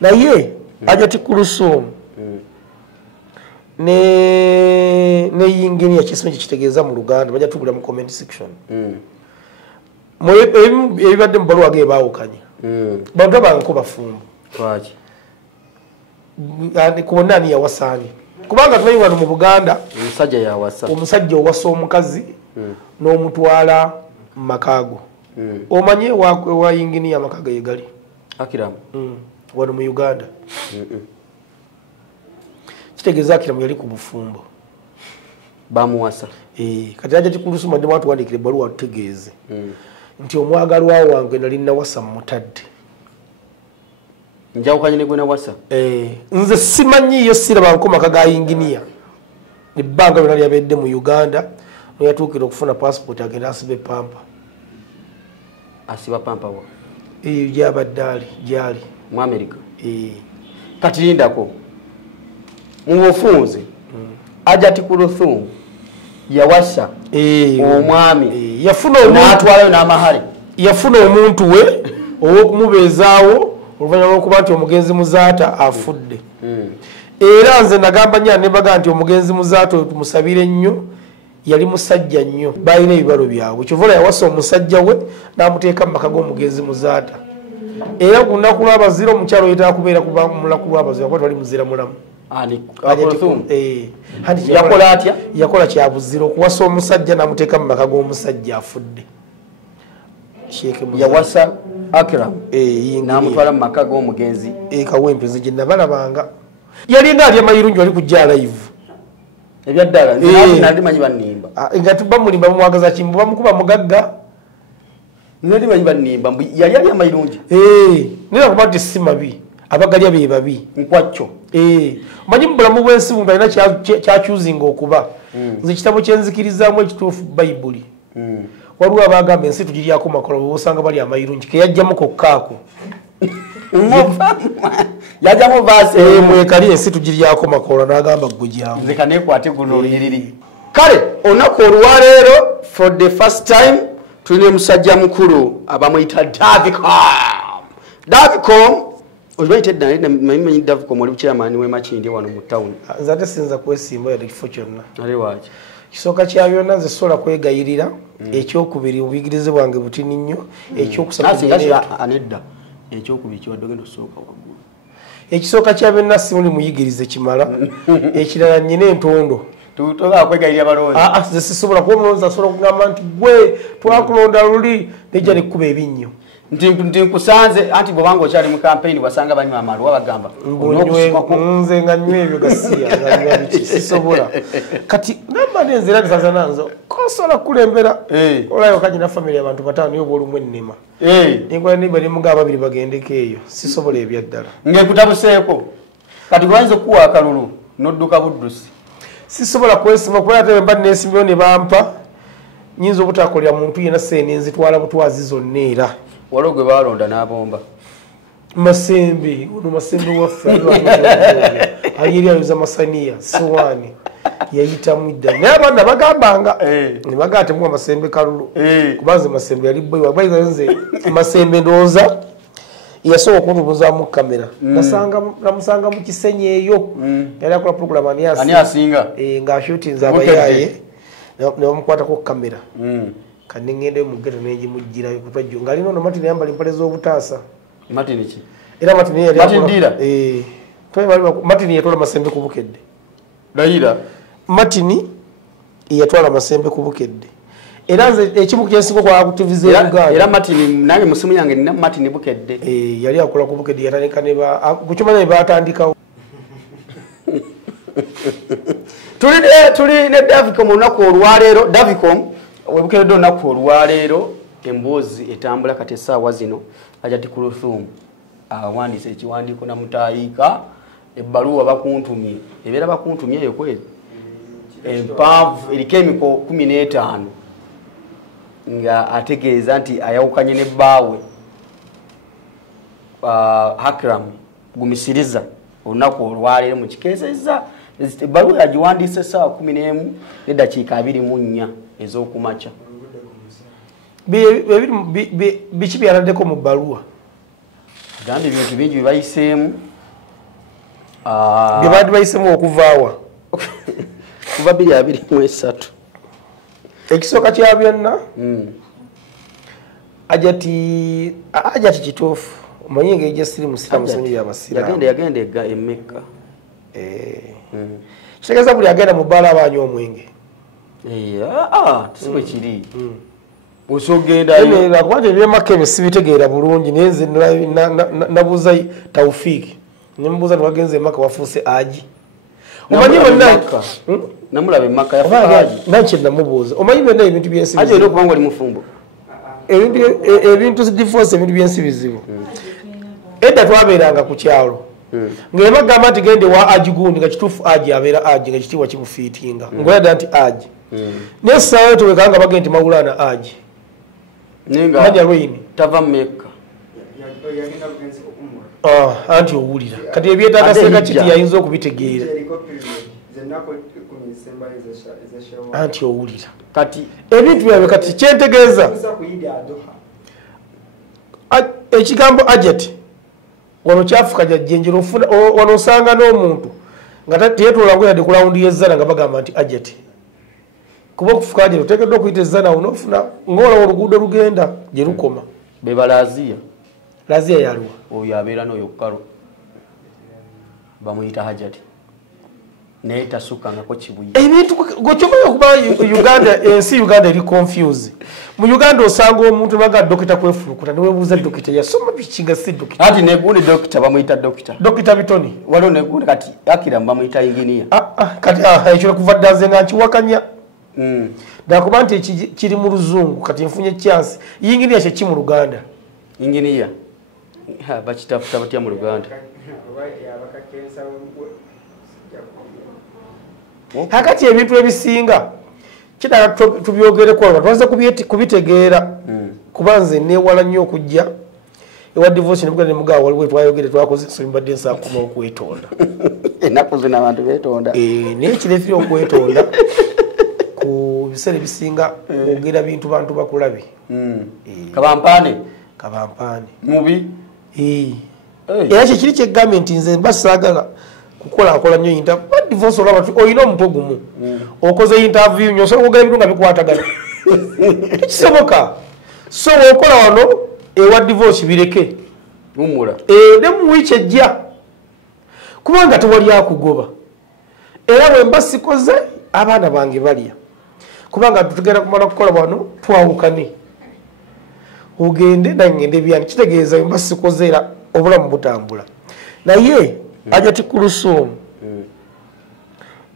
naye Hajati Kulthum ne yingini ya kisime kitegeeza mu Luganda bajja tugula mu comment section ebibadde mu baluwa ge baawukanye bantu banko bafumbo twaki kubonna ani yawasaani kubanga tumanyi wano mu Buganda omusajja owasa omukazi n'omutwala mu makaago omanye wa yingini ya makaago yegali Akiramu wano mu Uganda kitegeeza Akiramu yali ku bufumbo bamuwasa kati Hajati Kulthum ndi watu wandikire ebbaluwa tutegeeze nti omwagalwa wange nali nawasa mutadde njawukanye ne gwe nawasa nze simanyiyo siraba nkomaka ga yinginiya ebbanga lyonna lyabedde mu Uganda noyatuukira okufuna passport agenda asiba epampa asiba pampa wa eyo gyabadde ali gyali mu America kati lindako mu bufunze Hajati Kulthum yawasa omwami yafuna n'atwalayo n'amahari yafuna omuntu we ow'okumubeezaawo oluvannyuma lw'okuba nti omugenzi muzaata afudde era nze nagamba nnyo nebaga nti omugenzi muzaata oyo tumusabire nnyo yali musajja nnyo balina ebibalo byabwe kyovola yawasa omusajja we n'amuteeka mu maka g'omugenzi muzaata era ku lunaku lw'abazira omukyalo yetala kubeera kuba mu lunaku lw'abazira kuba tewali muzira mulamu yakola atya yakola kyabuzira okuwasa omusajja n'amuteeka mu maka g'omusajja afudde yawasa Akram n'amutwala mu maka g'omugenzi kawempenzi gye nabalabanga yalinga alya mayirungi wali kujja live ebyaddala nandi manyi bannimba nga tubamulimba mumwagaza kimbu bamukuba mugagga nandi manyi bannimba yali alya mayirungi nera kuba nti si mabi abagalya be babi nkwacyo manyi mu bulamu bw'ensi muntu alina kyakyuzinga okuba nze kitabo kyenzikirizamu ekituufu bayibuli waliwo abagamba ensi tugiryako makolo bwosanga bali amayirungi keyajjamu kokkaako yajjamu vaasi mwekali ensi tugiryako makolo n'agamba gwe gyamu nze kaneekwate guno olunyiriri kale olunaku olwaleero for the first time tulina musajja mukulu abamuyita Davicom okibayita edda manyi Davicom oli bukyamaani w'emakindi wano mu tawuni nze ate sinza kwesimba yadde kifo kyonna ale waaki kisooka kya byonna nze sobola kwegayirira ekyokubiri obuyigirize bwange butini nnyo anedda ekyokubiri kiwadde ogenda okusooka waggulu ekisooka kya byonna simuli muyigirize kimala ekirala nnyina entondo kwegayirira balonzi nze sisobola kuba omulonzi asobola okugamba nti gwe twakulonda luli nejja nekkuba ebinnyo nti nkusanze anti bwobanga okyali mu kampeyini wasanga banywa amalwa bagamba nze nga nywa ebyo gasiya nga nywa biki sisobola kati namba nenze era tisaza nanzo kosobola kukulembera olayo kanyina famire abantu bataano niyo bwolumu ennema ninkola nimba nimuga ababiri bagendeko eyo sisobola ebyaddala ngekutabuseeko kati gwanyiza okuwa akalulu nodduka buddusi sisobola kwesima kuba ate mba nesimbayo ne bampa nyinza obutakolera muntu yena sene nzitwala butwazi zonna era waliwo gwe balonda n'abomba Masembe ono Masembe waffe ayiri ayuza masaniya siwani yayita mwidda n'abaana bagambanga ne bagate mu Masembe kalulu kubanze Masembe yali boy wabayiza nze Masembe ndoza yasobola kutubuza mu kamera namusanga mu kisenye eyo yali akola program ani asinga nga shootinza abayaye ne bamukwata ku kamera kandi ngende mu ghetto nejimujira kutwajjo ngali nono Martin yambali mpale z'obutaasa Martin ki era Martin yali Martin dira Martin yatwala Masembe ku Bukedde Daira Martin yatwala Masembe ku Bukedde era nze ekimu kyensingo kwa akutivize Uganda era Martin nange musimu yange nina Martin Bukedde yali akola ku Bukedde yatandika ne ba kuchumanya batandikawo tuli ne Davicom olunaku olwaleero Davicom webukeredde olunaku olwaleero emboozi etambula kati essaawa zino Hajati Kulthum awandiise ekiwandiiko namutayiika ebbaluwa bakuntumye ebeera bakuntumye eyo kwezi empanvu eriko emiko 15 nga ategeeza nti ayawukanye ne bbaawe Akram gumisiriza olunaku olwaleero mu kikeesezza ebbaluwa yagiwandiise essaawa 11 n'eddakiika 24 ez'okumakya biki byaladdeko mu bbaluwa gambye bintu bingi bibayiseemu bye baadde bayisemu okuvaawa kuva 2023 ekisooka kya byonna ajati kituufu omanyi engeri gyesiri musiraamu sonyi byabasiraamu yagenda emeka kitegeeza buli agenda mu bbaala abanywa omwenge tisiwe kiri osogendayo kubanga ebyemaka ebyo sibitegeera bulungi naye nze nabuuza tawfiiki nemubuuza niwagenza emaka wafuuse aji omanyi bonna namulaba emaka yafuaji nakye namubuuza omanyi byonna ebintu byensi aji era okubanga oli mufumbo ebintu divorce ebintu byensi bizibu edda twabeeranga ku kyalo ng'ebagamba nti gende wa aji gundi nga kituufu aji abeera aji nga kitiibwa kimufiitinga ngoyadda nti aji naye essaawa tewekanga nga bagende nti mawulaana aji manya lwini tava meka anti owulira kati ebyetaaga senga kiti yayinza okubitegeera anti owulira kati ebintu byabe kati kyentegeeza ekigambo ajeti wano kyafuka jajjenjera wano osanga n'omuntu nga teyetoolango yadde ku lawundi y'ezzana nga bagamba nti ajeti kuba okufuka ajeti oteekeddwa okuyita ezzana onofuna ng'olawo oluguudo lugenda gye lukoma beba laziya yaliwa oyo abeera n'oyo kukalo bamuyita hajati naye tasukkangako kibuyi ebintu gokyomanya okuba uganda ensi uganda eri confuse mu uganda osanga omuntu baga dokita kwefulukuta newebuuza dokita yasoma bikinga si dokita ati negundi dokita bamuyita dokita bitoni waliwo negundi kati akiramu bamuyita inginiya kati ekyo kuva ddaze nga nkiwakanya dakuba nti kiri mu luzungu kati nfunye chance inginiya kyeki mu luganda inginiya bakitafuta batya mu luganda hakati ebintu ebisinga kitala tubyogereko wano twaze kubitegeera kuba nze neewala nnyo okujja ewa divorce nebuganda nemugawa waliwo twayogere twakoze ensobi mbadde nsakuma okwetonda ennaku zino abantu beetonda naye kireefire okwetonda ku biseera ebisinga ogera bintu bantu bakulabe kabampaane mubi era kyekiri kyegambye nti nze mba saagala kukola nnyo divorce olaba olina omutwe gumu okoze interview nyo osobola okwogera ebintu nga bikwatagana tekisoboka so wokola wano ewa divorce bireke ne mu wiiki ejja kubanga tewali akugoba era bwemba sikoze abaana bange balya kubanga tutugenda kumala kukola wano twawukane ogende nangende byani kitegeeza wemba sikoze era obulamu butambula naye ajati kulusumu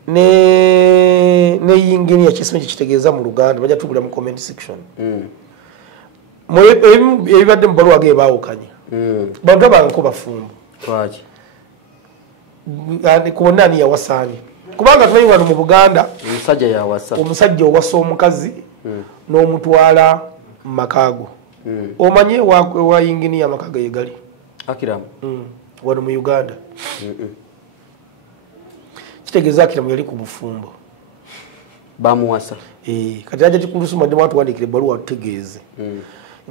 ne yinginiya kisime kitegeeza mu luganda bajja tugula mu comment section ebibadde mu baluwa ge baawukanya bantu abanko bafumbo kubonna ani yawasaani kubanga tumanyi wano mu buganda omusajja owasa omukazi n'omutwala mu makaago omanye wa yinginiya amakaago yegali akiramu wano mu uganda kitegeeza akiramu yali ku bufumbo bamuwasa kati ajja tikulusuma dde mwatuwandikira ebbaluwa tutegeeze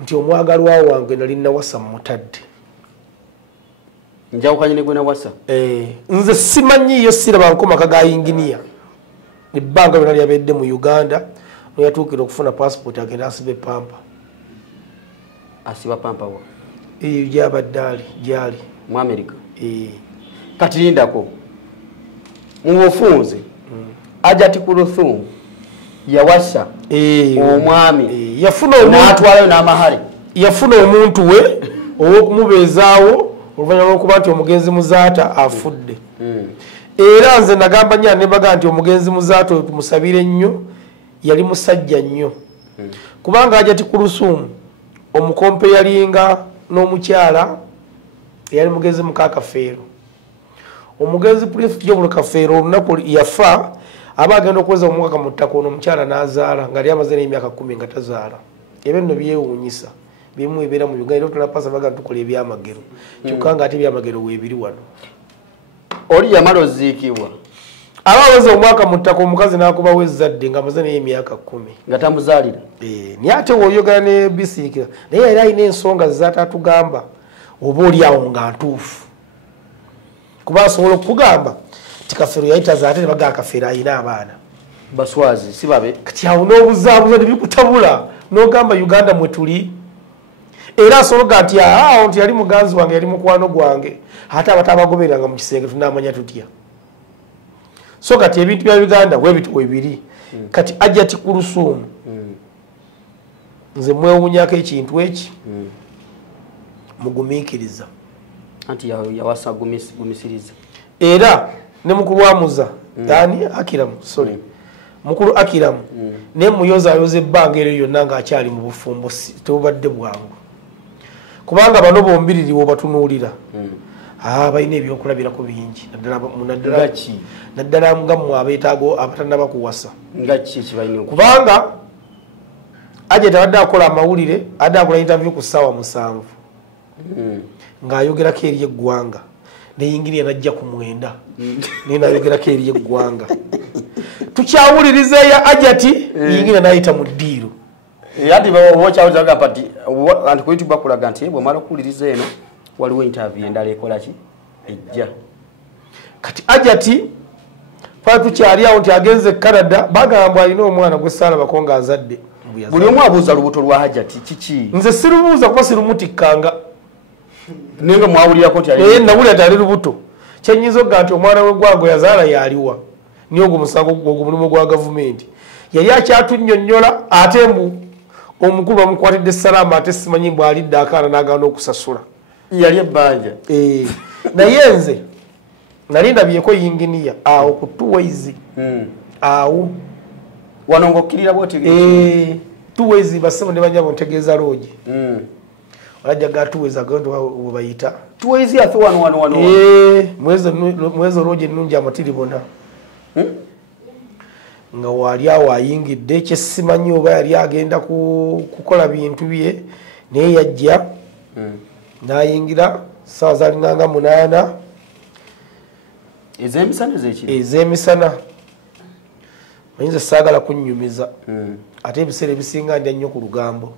nti omwagalwa wange nali nawasa mutadde njawukanye ne gwe nawasa nze simanyiiyo siraba nkomaka ga yinginiya ebbanga lyona lyabedde mu uganda noyatuukira okufuna passport agenda asiba epampa asiba pampa wa eyo gyabadde ali gyali mu america kati lindako mu bufunze ajati kuluthumu yawasa omwami n'atwalayo n'amahale yafuna omuntu we ow'okumubeezaawo oluvannyuma lw'okuba nti omugenzi muzaata afudde era nze nagamba nnyo nebaga nti omugenzi muzaata oyo tumusabire nnyo yali musajja nnyo kubanga ajati ku lusumu omukompe yalinga n'omukyala eyali mugenzi mukakafeero omugenzi prince jobulu kafeero olunaku yafa aba agenda okweza omwaka mu ttaka ono omukyala n'azaala nga ali amaze n'emyaka 10 nga tazaala ebyo nno byewuunyisa bimu ebeera mu uganda era tunapasa baga tukola ebyamagero kyokka nga ate ebyamagero weebiri wano oli yamala oziikibwa aba aweza omwaka mu ttaka omukazi n'akubawo ezzadde nga amaze naye emyaka 10 nga tamuzaalira naye ate woyogera ne bisiikira naye era alina ensonga zaata atugamba oba oli awo nga ntuufu kuba asobola okugamba ti Kafeero yayitaza ate ne bagaa Kafeero ayina abaana baswazi si babe kati awo n'obuzaabuza ne bikutabula n'ogamba Uganda mwe tuli era asobola nti awo nti yali muganzi wange yali mukwano gwange ate abatabagobereranga mu kisenge tunaamanya tutya so kati ebintu bya Uganda webiri kati Hajjati Kulusuumu nze mwewuunyako ekintu eki mugumiikiriza anti yawasa gumisiriza era ne mukulu wa Muza yani Akiramu sorry mukulu Akiramu ne muyoza ebbanga eryo yonna ng'akyali mu bufumbo tebubadde bwangu kubanga bano bombiririwo batunuulira balina ebyokulabirako bingi naddala nga mmwe abeetaago abatannaba kuwasa kubanga Hajjati abadde akola amawulire adde akola interview ku ssaawa 7 ng'ayogerako eri eggwanga neyingirira najja ku 9 naye nayogerako eri eggwanga tukyawuliriza eya Hajjati yingirira n'ayita mu ddiiro ati bokyawuliriza pati anti ku YouTube bakulaga nti bw'omala okuwuliriza eno waliwo interview endala ekola ki ejja kati Hajjati fa tukyali awo nti agenze Canada bagamba alina omwana gwe Saalabako nga azadde buli omu abuuza lubuto lwa Hajjati kiki nze sirubuuza kuba sirumutikkanga nenga mwawulirako nti nawulira tali lubuto kyenyinza okugamba nti omwana we gwange yazaala yaliwa niyo ogwo musango ogwo mulimu gwa gavumenti yali akyatunnyonnyola ate mbu omukulu bamukwatidde salama ate simanyi mbw alidde akaana n'agaana okusasula yali ebbanja naye nze nali ndabyeko yinginiya awo ku 2 ways awo wano ng'okkirira bwoti 2 ways basebo ne banyabo ntegeeza loogi olajja ga 2 ways agondo bayita 2 ways afe wano mwezo loogi ennungi amatiri bona nga wali awo ayingidde ekyesimanyi oba yali agenda kukola bintu bye naye yajja n'ayingira ssaawa zalinganga 8 ez'emisana mayinza saagala kunnyumiza ate ebiseera ebisinga ndya nnyo ku lugambo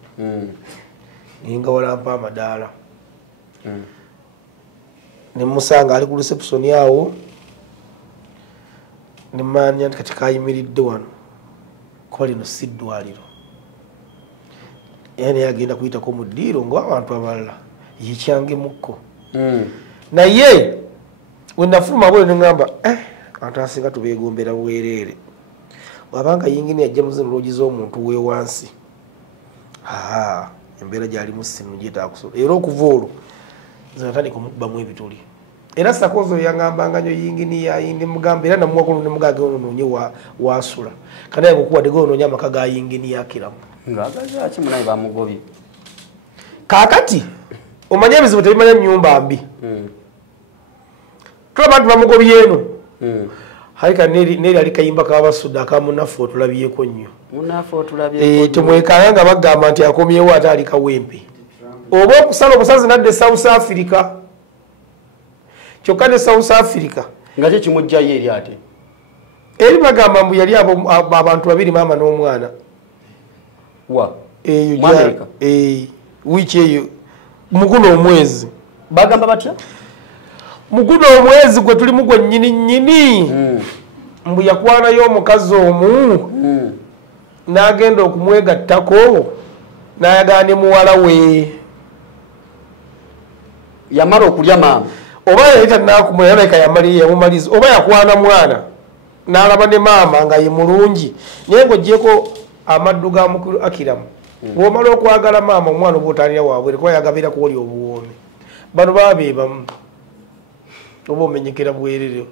ninga walampa amadaala ne musanga ali ku reception awo ne manya kati kayimiridde wano kuba lino si ddwaliro era naye agenda kuyitako mu ddiiro ng'abantu abalala yekyangemukko naye wenafuluma bwe neŋŋamba abantu asinga tubeegombera bwereere wabanga yingini yajja muzino loogi z'omuntu we wansi embeera gyalimu sinungi etaakusobola era okuva olwo nze natandika omukubbamu ebituli era sakozo yaŋŋambanga nyo yingini yayindi mugamba era namuwakulu ne mugage ononoonye wasula kandi aye okuwadde gonoonye amaka ga yingini yakiramu ng'agazaki munaye bamugobye kaakati omanye ebizibu tebimanya ennyumba mbi tulaba nti bamugobye eno halika neri ali kayimba kabasudde akamunafu otulabyeko nnyo temwekanga nga bagamba nti akomyewo ate ali kawempe oba okusala obusazi nadde South Africa kyokka ne South Africa nga kye kimugjayo eri ate eri bagamba mbu yali abantu babiri maama n'omwana wiiki eyo muguno omwezi bagamba batya muguno omwezi gwe tulimu gwe nnyini mbu yakwanayo omukazi omu n'agenda okumwegattako n'ayagala ne muwala we yamala okulya maama oba yayita nakumweyaleka yamumaliza oba yakwana mwana n'alaba ne maama nga ye mulungi naye ng'oggyeko amaddu ga mukulu Akiramu bw'omala okwagala maama omwana oba otaalira waabwe kuba yagabira kuwoli obuwoomi bano baba be bamu oba omenyekera bwerere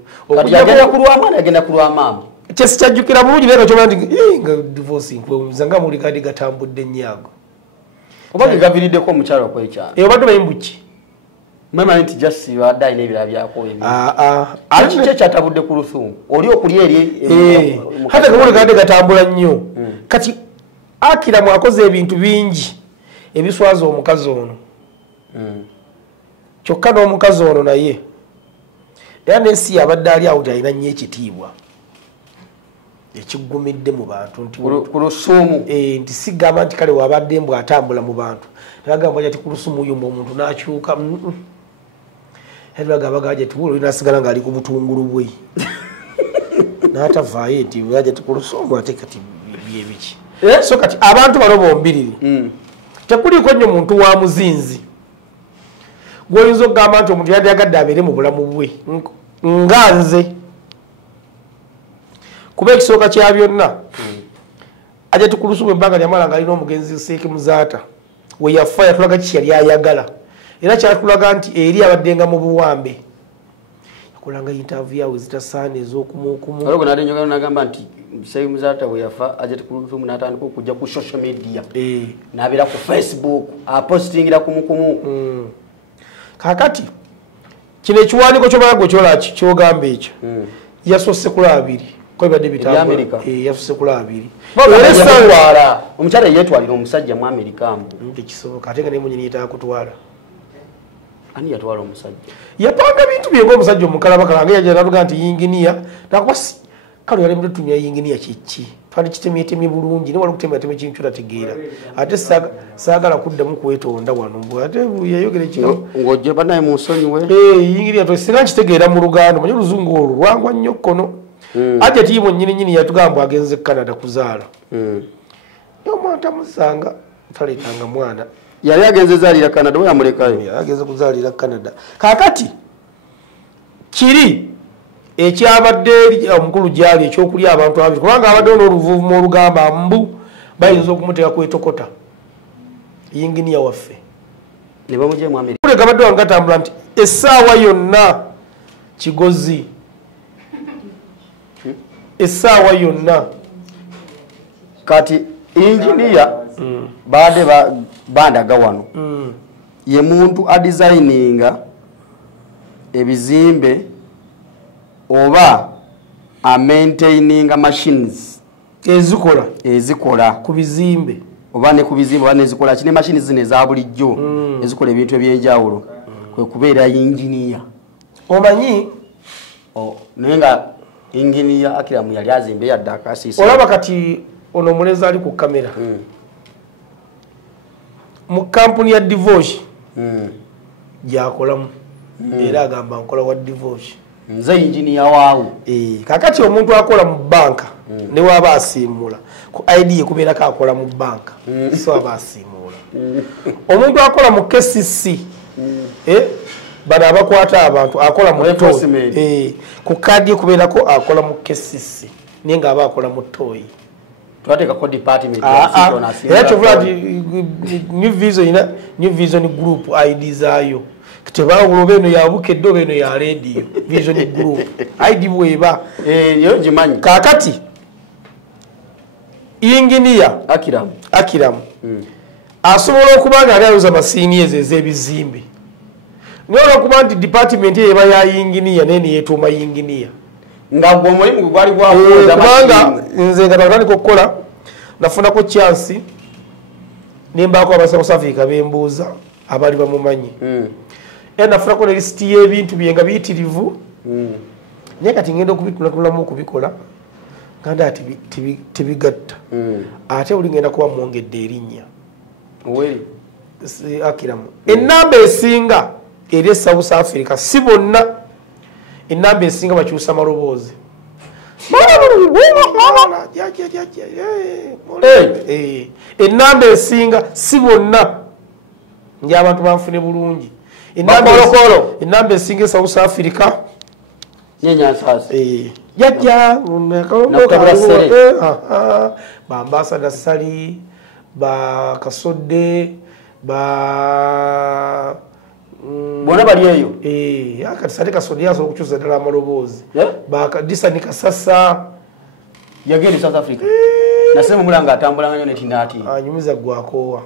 agenda kulwa maama kyesikyajjukira bulungi naye nga kyoba nti nga divorce nkwewumiza nga muli gadi gatambudde nnyago oba gegaviriddeko omukyalo okwekyalo obadde omanyi mbuki mwemanyi nti jasi badde alina ebirala byakoebi kiki ekyatabudde ku Lusuumu oli okulya eri hata gamuli gadi gatambula nnyo kati Akiramu akoze ebintu bingi ebiswaza omukazi ono kyokka n'omukazi ono naye era n'ensi yabadde ali awo talina nnyo ekitiibwa ekigumidde mu bantu nti ku Lusuumu nti sigamba nti kale wabadde mbw atambula mu bantu nebagamba ti ku Lusuumu oyo omuntu n'akyuka bagamba ti bulo nasigala ng'ali ku butungulu bwe n'atavaayo nti gaja ti ku Lusuumu ate kati byebiki so kati abantu bano bombiriri tekuliko nnyo muntu wa muzinzi gw'oyinza okugamba nti omuntu yandiyagadde abeere mu bulamu bwe nga nze kuba ekisooka kya byonna ajja ti ku Lusuumu ebbanga lyamala nga alina omugenzi Seeke Muzaata we yafa yatulaga ki yali ayagala era kyatulaga nti eri abaddenga mu buwambe yakolanga interview yawe zitasaana ez'okumukumu olwo nali njogera nagamba nti Seeke Muzaata we yafa ajja ti ku Lusuumu n'atandika okujja ku social media n'abeera ku Facebook apostingira kumukumu kakati kino ekiwandiiko kyobalago kyogamba ekyo yasoose kula 2 kwebadde bitambula yasoose kula 2 omukyala yeetwalira omusajja mu Amerika tekisoboka ate nga nemunyini yetaaga kutwala ani yatwala omusajja yapanga bintu byenga omusajja omukalabakala nga yajja naluga nti yinginiya nakuba kale yali mututumya yinginiya kiki twandikitemyetemye bulungi niwali okutemyatemya kintu tategeera ate saagala kuddamu kwetonda wano ate yayogera ekiro ng'ojja banaye mu nsonyiwe yinginiya tosinga nkitegeera mu Luganda manye oluzungu olwo lwangwa nnyo kkono ajja tiimu nnyininyini yatugamba agenze Canada kuzaala omwana tamusanga taleetanga mwana yali agenze zaalira Canada we yamulekayo agenze kuzaalira Canada kakati kiri ekyabadde omukulu gyali ekyokulya abantu abiri kubanga abaddewo n'oluvuuvumu olugamba mbu bayinza okumuteeka kwetokota yinginiya waffe ne bamugye mu Amerika kule gabadde wange gatambula nti essaawa yonna kigozi essaawa yonna kati inginiya baade bandaga wano ye muntu adesigninga ebizimbe oba amaintaininga machines ezikola ku bizimbe oba ne ku bizimbe oba nezikola kine machines zino eza bulijjo ezikola ebintu ebyenjawulo kwe kubeera inginiya omanyi naye nga inginiya Akiramu yali azimbe yadde akasiisa olaba kati ono omulenzi ali ku kamera mu kampuni ya divorce gyakolamu era agamba nkola wa divorce nze inginiya waawo kakati omuntu akola mu banka ne waba asiimula ku ID ekubeerako akola mu banka so aba asiimula omuntu akola mu KCC bano abakwata abantu akola mu toyi ku kadi ekubeerako akola mu KCC naye nga aba akola mu toyi twateekako department era kyovula nti New Vision Group ID zaayo tebawula oba eno yabukedde oba eno ya radio Vision Group ID bweba yo gimanyi kakati inginiya Akiramu asobola okuba nga ali ayuza masinias ez'ebizimbe naye olwokuba nti department eba ya inginiya naye neyetuuma inginiya nga gwomulimu gwali kubanga nze nga natandika okukola nafunako chance nembaako abasouth Africa bembuuza abali bamumanyi nafunako ne lisiti y'ebintu bye nga biyitirivu naye kati ngenda okubitunatulamu okubikola ganda ati tebigatta ate oli ngenda kuba mwongedde erinnya Akiramu ennamba esinga eri South Africa si bonna ennamba esinga bakyusa maloboozi ennamba esinga si bonna nti abantu banfune bulungi ennamba esinga South Africa jajja bambasada Sali bakasodde bona bali eyo kati Sali Kasodde yasobola okukyusa ddala amaloboozi Disani Kasasa yagenda South Africa nasema mulanga atambulanga nyo netinaati anyumiza gwakoowa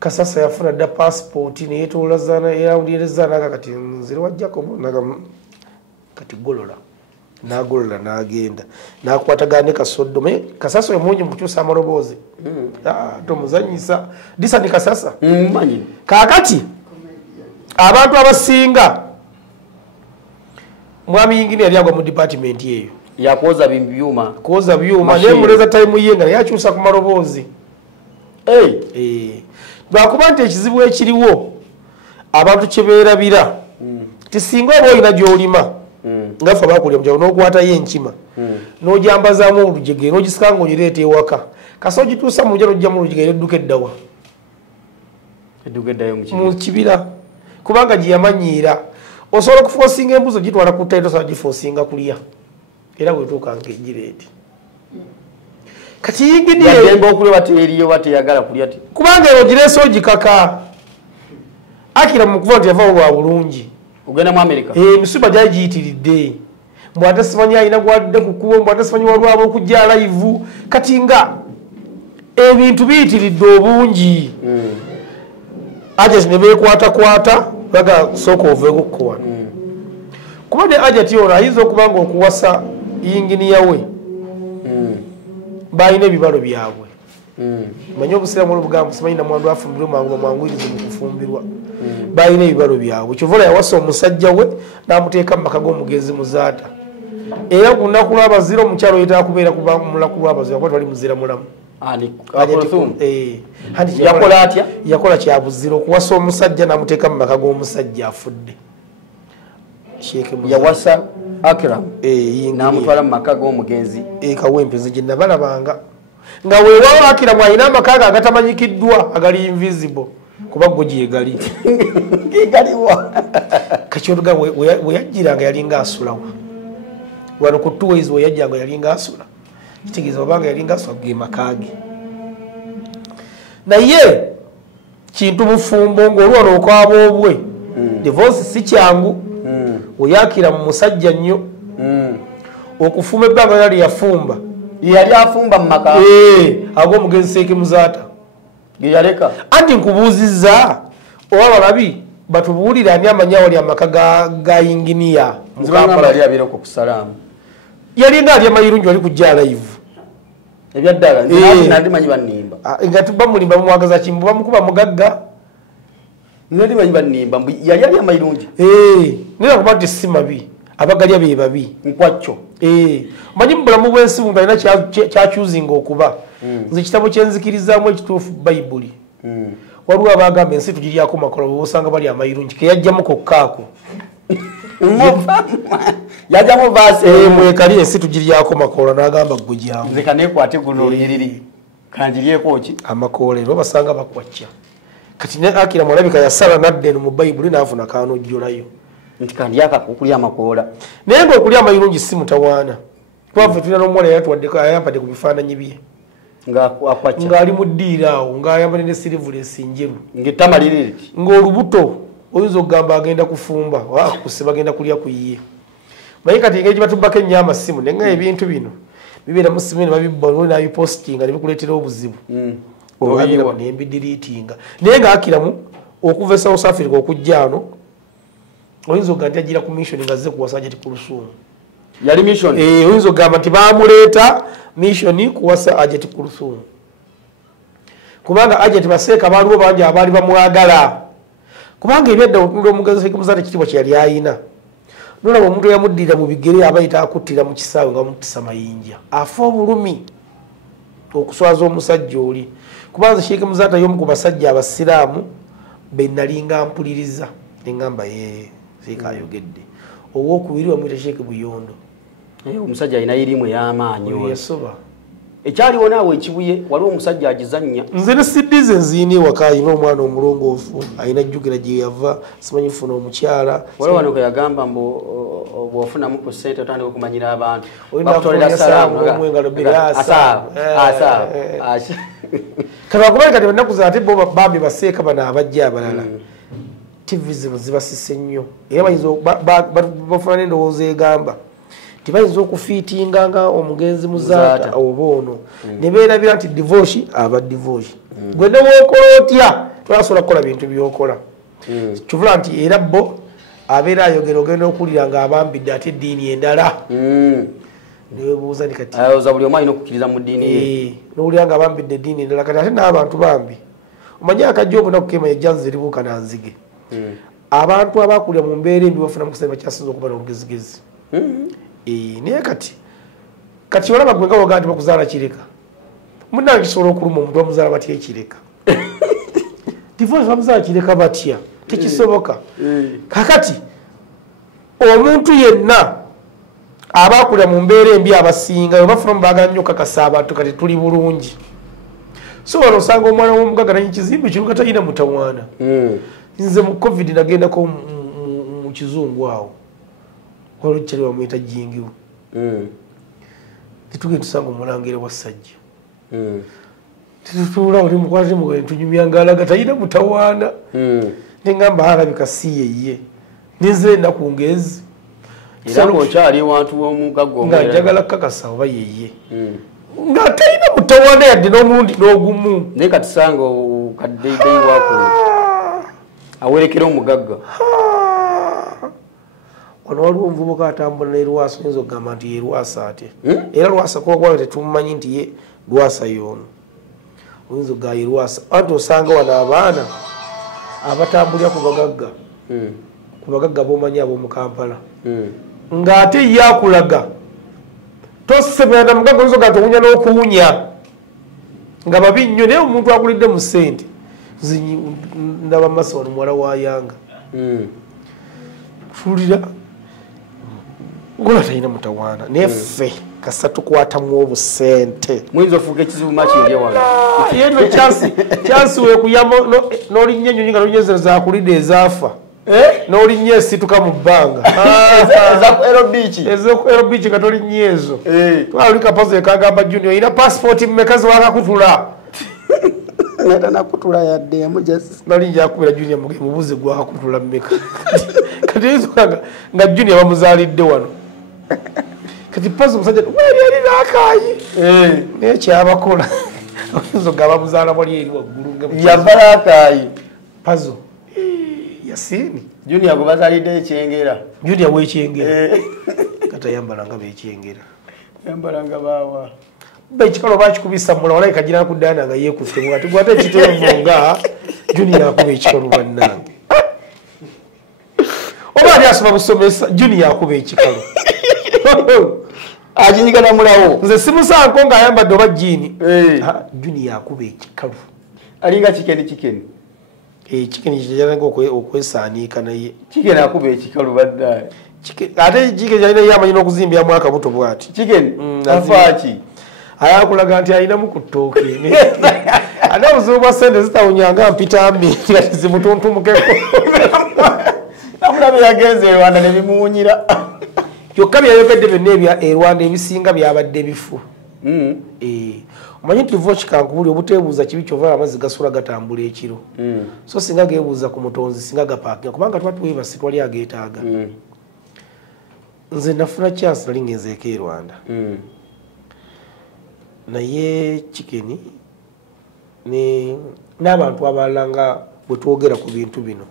Kasasa yafuna dda passport neyetoola zaana eraundi erezaanaga kati nzire wajjako naga kati golola nagolola nagenda nakwatagana ne Kasoddo me Kasasa omungi mukukyusa amaloboozi tomuzanyisa Disani Kasasa manyi kakati abantu abasinga mwami yingini yali agwa mu department eyo yakoza byuma koza byuma ne muleza time yenga yakyusa ku marobozi lwakuba nti ekizibu ekiriwo abantu kyebeerabira tisinga oba olina gy'olima ngafe bakulya mukyalo n'okwatayo enkima n'ogyambazaamu olujegere n'ogisika ng'ogireeta ewaka kasa ogituusa mu lujja n'ojjamu olujegere edduka eddawa mu kibira kubanga gye yamanyiira osobola okufoosinga embuzi ogitwala ku ttale tosobola gifoosinga kulya era bwetuukanga egireeti kati kubanga ero gireese ogikaka akira mu kuva nti yavaawo lwa bulungi ogenda mu America emisuba gyali giyitiridde mbw ate simanyi alina gwadde ku kkubo mbw ate simanyi walwaba okujja live kati nga ebintu biyitiridde obungi agent ne beekwatakwata baga sooka oveeko kukowa kuba ne agent ono ayinza okuba nga okuwasa yinginiya we balina ebibalo byabwe manyi obusiramu olubugambo simanyi namwandu afumbirwe mwanguyirize mu kufumbirwa balina ebibalo byabwe kyovola yawasa omusajja we n'amuteeka mu maka g'omugenzi muzaata era ku lunaku lw'abazira omukyalo yetala kubeera kuba mu lunaku lw'abazira kuba tebali muzira mulamu yakola atya yakola kyabuzira okuwasa omusajja n'amuteeka mu maka g'omusajja afudde yawasa Akram n'amutwala mu maka g'omugenzi kawempezi gye nabalabanga nga weewaawo Akram alina amaka ge agatamanyikiddwa agali invisible kuba gwe gyegali gegaliwa kakyotuga we yajjiranga yalinga asulawa wano ku 2 ways we yajjanga yalinga asula kitegeeza obanga yalinga asula ge makage naye kintu bufumbo ng'olwano okwaba obwe divorce si kyangu oyakira mu musajja nnyo okufuma ebbanga yali yafumba yali afumba mu maka ag'omugenzi Seeke Muzaata ge yaleka anti nkubuuzizza oba balabi batubuulire ani amanya wali amaka ga yinginiya yalinga ali amayirungi wali kujja live ebyaddala nandi manyi banimba nga tubamulimba mumwagaza kimbu bamukuba mugagga nandi manyi banimba yali ali amayirungi nira kuba nti si mabi abagalya be babi nkwacyo manyi mu bulamu bw'ensi buntu alina kyakyuzinga okuba nze ekitabo kyenzikirizzaamu ekituufu bayibuli waliwo abagamba ensi tugiryako makola bwosanga bali amayirungi keyajjamu kokkaako yajjamu vaase mwekali ensi tugiryako makola n'agamba gwe gyamu nze kaneekwate guno oluyiriri kanjiryeko ki amakoola ero basanga bakwacca kati ne Akira mulabika yasala naddeno mu bayibuli n'afuna kaanojjolayo nti kandyaka okulya amakoola naye ng'okulya amayirungi si mutawaana twava tulina n'omuwala yatwaddeko ayampadde ku bifaananyi bye ng'ali mu ddiira awo ng'ayambadde ne sirivuleesi njeru ng'ettama liri ng'olubuto oyinza okugamba agenda kufumba kuse bagenda kulya ku ye naye kati engeri gye batubbako ennyo amasimu naye nga ebintu bino bibeera mu simu eno babibba n'abipositinga ne bikuleetera obuzibu olwabiramu ne mbidiriitinga naye ng'Akiramu okuva e South Africa okujja ano oyinza okugamba nti agira ku mission nga azze kuwasa Agent Kulusuumu yali mission oyinza okugamba nti bamuleeta mission kuwasa Agent Kulusuumu kubanga Agent Baseeka baaliwo bangi abaali bamwagala kubanga ebyadda otunula omugenzi Seeke Muzaata ekitiibwa kye yali ayina nolaba omuntu eyamuddirira mu bigere abayita akuttira mu kisaawe nga bamutisa mayinja afa obulumi okuswaza omusajja oli kubanga Seeke Muzaata y'omu ku basajja abasiraamu be nalinga mpuliriza neŋŋamba Seeke ayogedde owokubiri bamuyita Sheikh Buyondo omusajja alina irimu ey'amaanyi yasoba ekyaliwo naawe ekibuye waliwo omusajja agizannya nze ne siddize nziina ewaka ayina omwana omulongoofu alina jjukira gye yava simanyi funa omukyala waliwo wano ke yagamba mbu bw'ofunamu ku ssente otandika okumanyira abantu kabakubaye kati banaku ze ate bo bambi Baseeka bano abajja abalala TV zino zibasise nnyo era bayinza bafuna n'endowooza egamba tibayinza okufiitinga nga omugenzi Muzaata oba ono ne beerabira nti divorce aba divorce gwe ne wookola otya tolasobola kukola bintu byokola kivula nti era bo abeera ayogera ogenda okuwulira nga abambidde ate eddiini endala newebuuza ni kati buli omu alina okukkiriza mu ddiini ye nowulira nga abambidde eddiini endala kati ate n'abantu bambi omanyi akajja obunaku kema ejjanzi eribuuka nanzige abantu abakulira mu mbeera embi bafuna mu kusaba kyasinza okuba n'olugezigezi naye kati kati olaba gwe nga woga nti bakuzaala kireka munange kisobola okuluma omuntu bamuzaala batya ekireka divorce bamuzaala kireka batya tekisoboka kakati omuntu yenna abakulira mu mbeera embi abasinga bafuna baagala nnyo kakasa abantu kati tuli bulungi so wano osanga omwana w'omugaga nanyi kizimbe kino katalina mutawaana nze mu covid nagendako mu kizungu awo waliwo kyali bamweta jingiwo tetugenda tusanga omulangire wa ssajja tetutuula oli mukwate mugende tunyumyanga alaga talina mutawaana nengamba alabika si yeye ninze ennaku ngezi era ng'okyali wantu w'omugaga nga njagala kakasa oba yeye nga talina mutawaana yadde n'omulundi n'ogumu naye katusanga okaddeiddeyi wakulu awerekera omugagga wano waliwo omuvubuka atambula ne Lwasa oyinza okugamba nti ye Lwasa ate era Lwasa kuba tetumumanyi nti ye Lwasa y'ono oyinza okugamba ye Lwasa anti osanga wano abaana abatambulira ku bagagga b'omanyi ab'omu Kampala ng'ate ye akulaga tosemera mugagga oyinza okugamba owunya n'okuwunya nga babi nnyo naye omuntu akulidde mu ssente ndaba Masa wano muwala wa Yanga tulira ngola talina mutawaana naye ffe kasa tukwatamu obusente muyinza ofuuka ekizibu makiri wano yeno kyansi wekuyamba n'olinnyo ennyonyi nga nonyezeza akulidde ezaafa n'olinnyo esituka mu bbanga ezoerobiiki nga tolinnya ezo twali kapazo ekagamba Junior olina passport mmeka ziwakakutula natanakutula yadde yamujasi nalinja akubira Junior mubuze gwakakutula mmeka kati yinzokanga nga Junior bamuzaalidde wano kati pazo omusajja weri eri n'akaayi naye kyabakola oyinza ogamba bamuzaala wali eri waggulu yavala akaayi pazo Yasini Junior gwe bazaalidde ekyengera Junior w'ekyengera kati ayambalanga bekyengera yambalanga baawa ekikalo bakikubisa mula walayi kagira kuddaana nga yeekutte mu ati gwate ekiteevu nga Junior akuba ekikalo bannange oba ali asoma busomesa Junior akuba ekikalo akinyigana mulawo nze simusanko ng'ayambadde oba jiini Junior akuba ekikalo alinga kikeni kikeni kijanaga okwesaaniika naye kikeni akuba ekikalu baddaye ate kikeni alina ye amanyi n'okuzimbyamu akabuto bw'ati kikeni afaaki ayakulaga nti alinamu ku ttooke ate obuzibu bwa ssente zitawunyanga mpitambi nga tizimutuntumukeko namulabe yagenze e Rwanda ne bimuwunyira kyokka byayogedde byonna ebya e Rwanda ebisinga byabadde bifu omanyi nti divorce kankubuli obuteebuuza kibi kyova amazzi gasula gatambula ekiro so singa geebuuza ku mutonzi singa gapaakinga kubanga twatuwebasi twali ageetaaga nze nafuna chance nali ngenzeeko e Rwanda naye kikeni n'abantu abalala nga bwe twogera ku bintu bino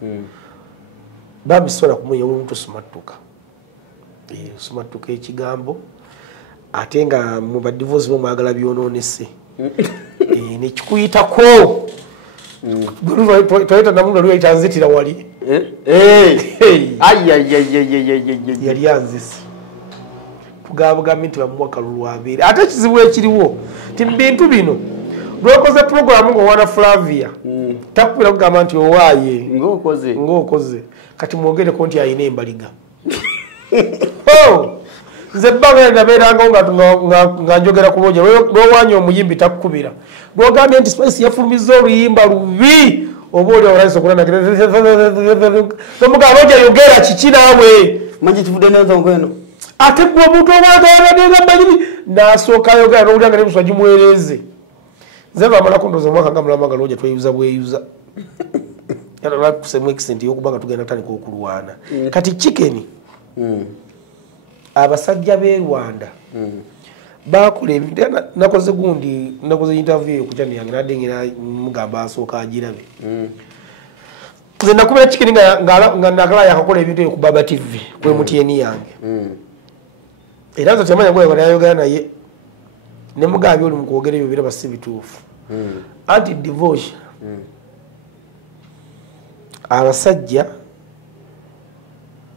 babisobola kumunya omuntu osumattuka osumattuka ekigambo ate nga mu badivorce bamwagala byonoonese nekikuyitako twayita namuna lwe yayita nzitira wali yali anzise tugabugambe nti bamuwa kalulu abeere ate ekizibu ekiriwo ti mubintu bino lwokoze puroguramu ngaowana Flavia takubira kugamba nti owaaye ng'okoze kati mwogereko nti ayina embaliga nze ebbanga nabeerangawo nga njogera ku lwoja lwowanya omuyimbi takukubira lwogambye nti Spice yafulumiza oluyimba lubi oba oli olayinza okulanagira nomugamba oja yogera kiki naawe manyi kivudde nenzongo eno ate gwe omuntu omwagalanenga manyini nasooka ayogera n'owulira nga nemuswa gimwereeze nze lwamalako ndooza omwaka nga mulamba nga lwoja tweyuza bweyuza kusemu ekisenti yokuba nga tugenda tandika okulwana kati kikeni abasajja b'e Rwanda bakola ebintu nakoze gundi nakoze interview ku channel yange nadde ngera mugamba asooka agirabe nze nakubira kikeni nga nakala yakakola ebintu ku Baba TV kwe mutieni yange era nze temanya gwe yayogera naye ne mugambye oli mu kwogera ebyo biraba si bituufu anti divorce abasajja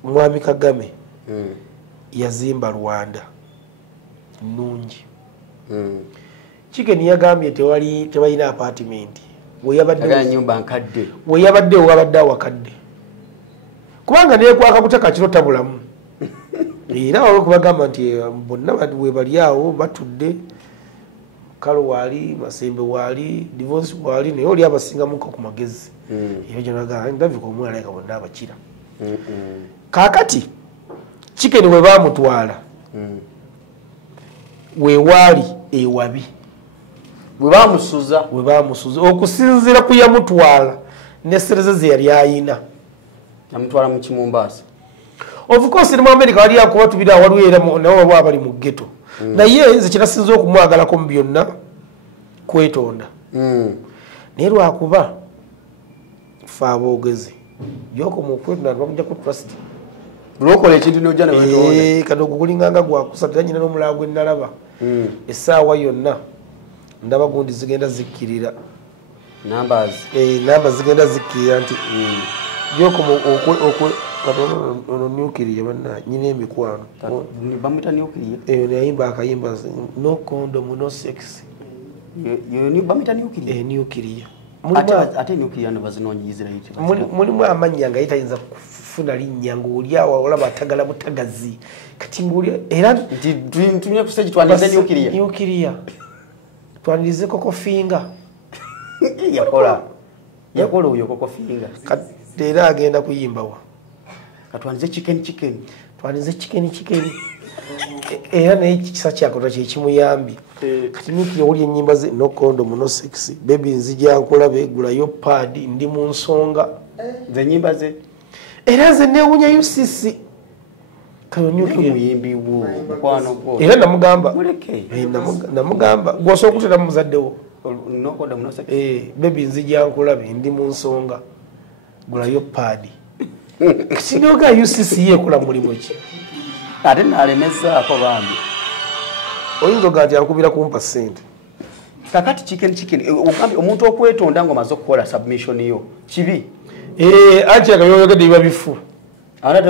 Mwami Kagame yazimba Rwanda nnungi. Chicken yagambye tebalina apartment weyabadde wabadde awakadde kubanga nekwaka kuteka kiro tabulamu era olwokubagamba nti bonna webali awo batudde kalo waali Masembe waali Divorce waali naye oli abasingamuko ku magezi era gyonaga Daviko omwalayika bonna abakira kaakati Chicken we baamutwala wewaali ewabi we bamusuza okusinziira ku yamutwala n'essereze ze yali ayina yamutwala mu Kimumbasa. Of course ni mu America wali yakuba tubira waliwo era nabo abali mu ghetto naye nze kinasinza okumwagalako mu byonna kwetonda naye lwakuba fa aboogezi byoko mu kwetonda bamujja ku trust lwokola ekintu n'ojja ne wetonda kano gugulinganga gwakusatira nyina n'omulala gwe nalaba essaawa yonna ndaba gundi zigenda zikkirira namba zigenda zikkirira nti byoko ono nuclear banna nyina emikwano bamwita nuclear nayimba akayimba no condom no sex bamwita nuclear nuclear ate nuclear no bazinoonyizira yiti mulimu amanya nga yitayinza kufuna linnya ng'oli awo olaba atagala butagazi kati ng'oli era tunywe ku stage twandize nuclear twandize koko finga yakola oyo koko finga era agenda kuyimbawa katwandize chicken twandize chicken era naye kisa kyakola kyekimuyambi kati nuclear oli ennyimba ze no condom no sex baby nzija nkulabe gulayo pad ndi mu nsonga ze nyimba ze era nze newunya UCC kayo nuclear muyimbi wo mukwano gwo era namugamba muleke namugamba gwoso okutera muzaddewo no condom no sex baby nzija nkulabe ndi mu nsonga gulayo pad kisinga UCC yekola mulimu ki ate nalemezzaako bambi oyinza ogati akubira kumpa ssente kakati chicken omuntu okwetonda ng'omaze okukola submission yo kibi anti akayoyogedde biba bifu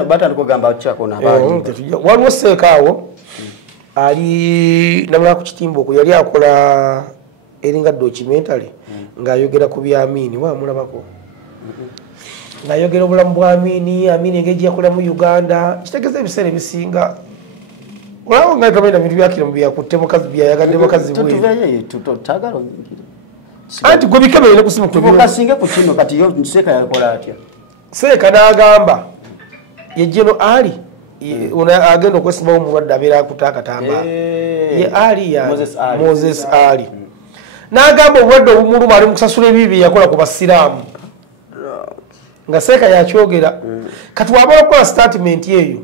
batandika ogamba kyakona waliwo seekaawo ali namala ku kitimba okwo yali akola eringa documentary ng'ayogera ku byamini wamulabako ng'ayogera obulamu bwa Amini engeri yakola mu Uganda kitegeeza ebiseera ebisinga olaba nga tamanyi na bintu byakiramu byakutte mukazi byayagadde mukazi bwe anti gwe bikemerere ku simu tukasinge ku kino kati yo Seeka yakola atya Seeka n'agamba ye Jeno Ali agenda okwesimbawo omulwadde abeera akutaakatamba ye Ali ya Moses Ali n'agamba obulwadde obumuluma ali mu kusasula ebibi bye yakola ku basiraamu nga Seeka yakyogera kati waba okukola statement eyo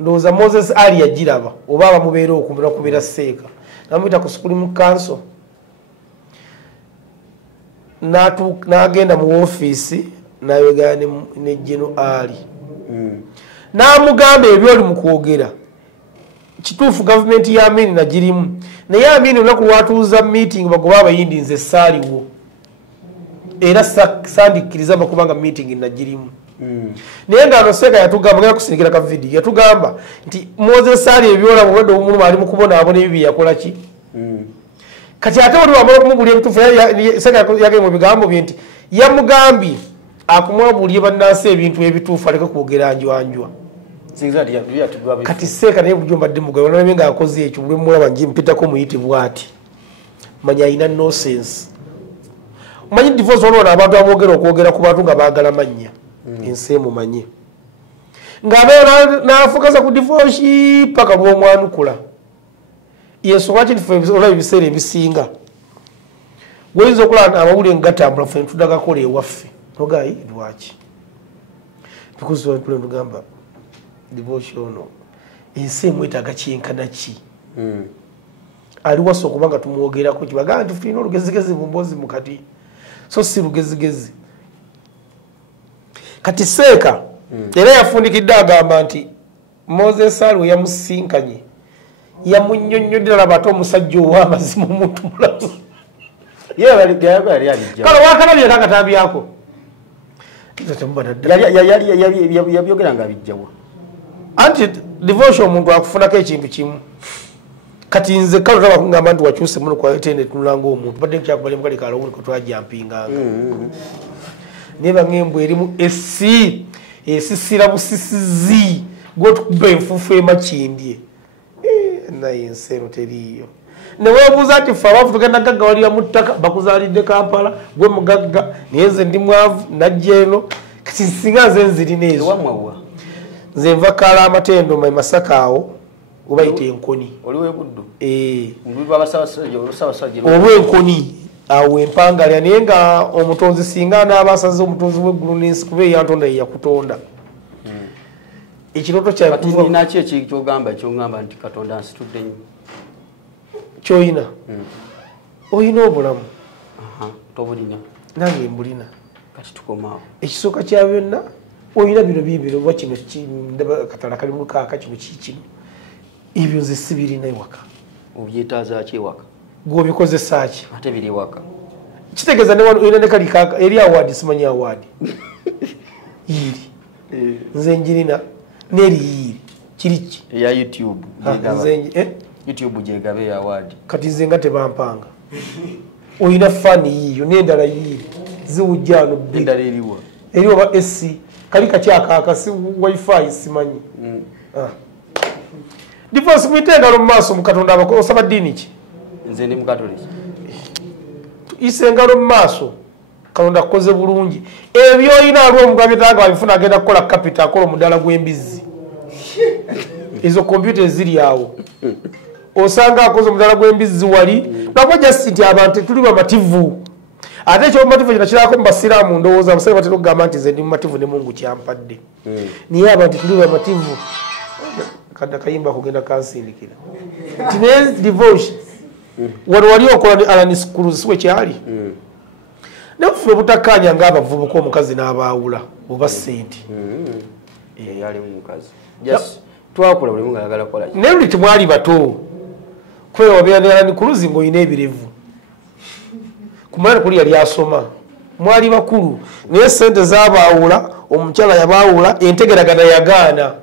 ndowooza Moses Ali yagiraba oba abamubeera okumira kubeera Seeka namuyita ku Supreme Council n'agenda mu woofiisi n'ayogera ne Jeno Ali n'amugamba ebyoli mu kwogera kituufu gavumenti ya Amini nagirimu naye Amini olunaku lwatuuza meeting bagoba abayindi nze saaliwo era sandikkiriza bakubanga meeting nagirimu naye nga Seeka yatugamba ngera kusindikira ka video yatugamba nti Moses Ali ebyola bulwadde obumuluma ali mu kubonaabona ebibi yakola ki kati ate oli wamala okumubulya ebituufu Seeka yagenda mu bigambo bye nti yamugambye akumwabulye bannansi ebintu ebituufu aleke kwogera njwanjwa kati Seeka naye bulijjo mbadde mugabe nalabe ng'akoze ekyo bwe mulaba mpitako muyitibwa ati manya alina no sense manyi divorce olwona abantu aboogera okwogera ku bantu nga baagala mannya ensi emumanye ng'abeera n'afokaza ku divorce paka lw'omwanukula yensonga ki olaba ebiseera ebisinga weyinza okulaba amawulire ngatambula fe ntudagakola ewaffe nogayi lwaki tugamba divorce ono ensi emwetaaga kyenkana ki ali wasa okuba nga tumwogerako kibagamba nti tulina olugezigezi mu mboozi mukati so si lugezigezi kati Seeka era yafundikidde agamba nti Moses Ali we yamusinkanye yamunnyonnyodde alaba ate omusajja ow'amazima omuntu mulamu kale wakalabye kakatambyako yabyogera nga bijjawa anti divorce omuntu akufunako ekintu kimu kati nze kalo taba kungamba nti wakyuse muno kwa tende tunulanga omuntu badde kyakubali mukali kalawuni ko twajampinganga neba ngembo erimu esisira busisizi gotukuba enfufu emakindye naye ensero teriyo newebuuza ati fe abafu tugenda gaggawalira mu ttaka bakuzaalidde Kampala gwe mugagga naye nze ndi mwavu najja eno kati singa nze nzirina ezo nze nva Kaala Amatendo Masaka awo ubayita enkoni olw'enkoni awo empangalya naye nga omutonzi singa n'abasaze omutonzi w'eggulu n'ensi kuba eyantonda yeyakutonda ekiroto kyakinaki ekyogamba nti Katonda ansitudde nnyo kyoyina oyina obulamu tobulina nange mbulina kati tukomaawo ekisooka kya byonna oyina bino bibiro oba kino katala kalimu kaaka kino kikino ebyo nze sibirina ewaka obyetaaza ki ewaka gweobikozesa ki ate biri ewaka kitegeeza olina ne kali kaaka eri awaadi simanyi awaadi yiri nze njirina neri yiri kiriki eya YouTube YouTube jegabe ya awaadi kati nze nga tebampanga oyina fani yiyo n'endala yiri ziwujjaano endala eriwa eriwa ba SC kali kakyakaaka si wifi simanyi divorce mwitengalo mu maaso mu Katonda osaba ddiini ki nze ndi mukatoliki isengalo mu maaso Katonda akoze bulungi ebyo oyina aliwo omugambye tanga babifuna agenda kukola capital akola omuddala gw'embizzi ezo kompyuta eziri awo osanga akoze omuddala gw'embizzi wali nabwo just nti abantu tuli bamativu ate ekyomumativu kino kirako mu basiraamu ndowooza abasajja batera okugamba nti nze ndi mumativu ne Mungu kyampadde naye abantu tuli bamativu kadda kayimba kugenda kansindikira nti naye divorce wano wali okola ne Alan Schools siwe kyali naye ofuna obutakkaanya ng'abavubuka omukazi n'abaawula oba ssente yali omukazi twakula buli mungu ayagala kola naye luli temwali bato kubera wabeera ne Alan Schools ng'olina ebirevu kumala kuli yali asoma mwali bakulu naye ssente z'abaawula omukyala yabaawula entegeragana yagaana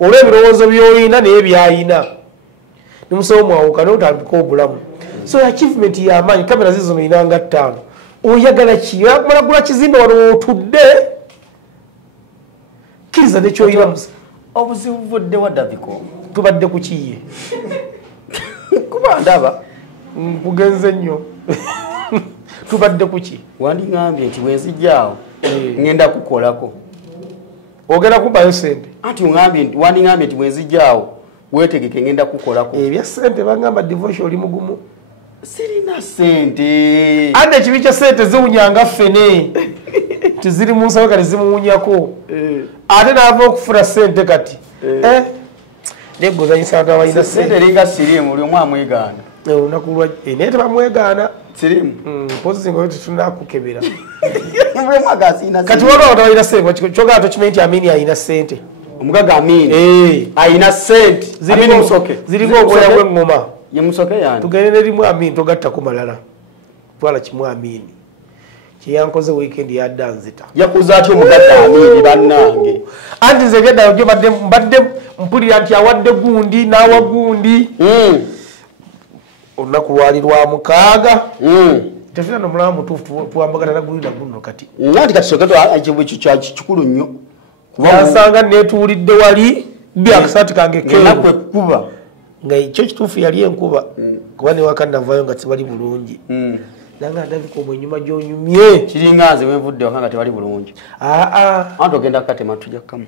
olw'ebirowoozo by'olina naye byayina nimusobo mwawuka n'otandika obulamu so achievement y'amaanyi kamera zizo noyina nga 5 oyagala ki oyakumala gula kizimbe wano otudde kkiriza nekyoyina obuzibu budde wa Daviko tubadde ku kiye kuba ndaba kugenze nnyo tubadde ku ki wandiŋambye nti bwenzijjaawo ŋŋenda kukolako ogenda kubayo sente anti wandiŋambye nti bwenzijjaawo weetegeke ŋŋenda kukolako ebya sente bagamba divorce oli mugumu sirina sente ande ekibi kya sente ziwunyanga ffene tiziri mu nsawo kati zimuwunyako ate naava okufuna sente kati negozanyisa abantu abalina sente eringa sirimu buli omu amwegaana olunaku lwa naye tebamwegaana sirimu mpozi singa tetunakukebera kati waliwo tabalina sente kyogala tokimanyi nti Amini alina sente omugaga Amini alina sente ziringa obwoya bw'eŋŋoma ye musoke yani tugende nerimu Amini togattako malala twala kimu Amini kyeyankoze weekend yadda nzita yakuza atya omugaga Amini bannange anti nze gedda jo mbadde mpulira nti awadde gundi n'awa gundi olunaku lwali lwa mukaaga tefuna nomulamu mutuufu tuwambagana nagulina guno kati nati kati soketo kikulu nnyo yansanga netuulidde wali byakasaati kange kenakwe kuba nga ekyo kituufu yali enkuba kuba newaka navayo nga tibali bulungi nanga ndabika omwe enyuma gyonyumye kiringa nze wenvudde waka nga tebali bulungi anti ogenda kukatema tujakkamu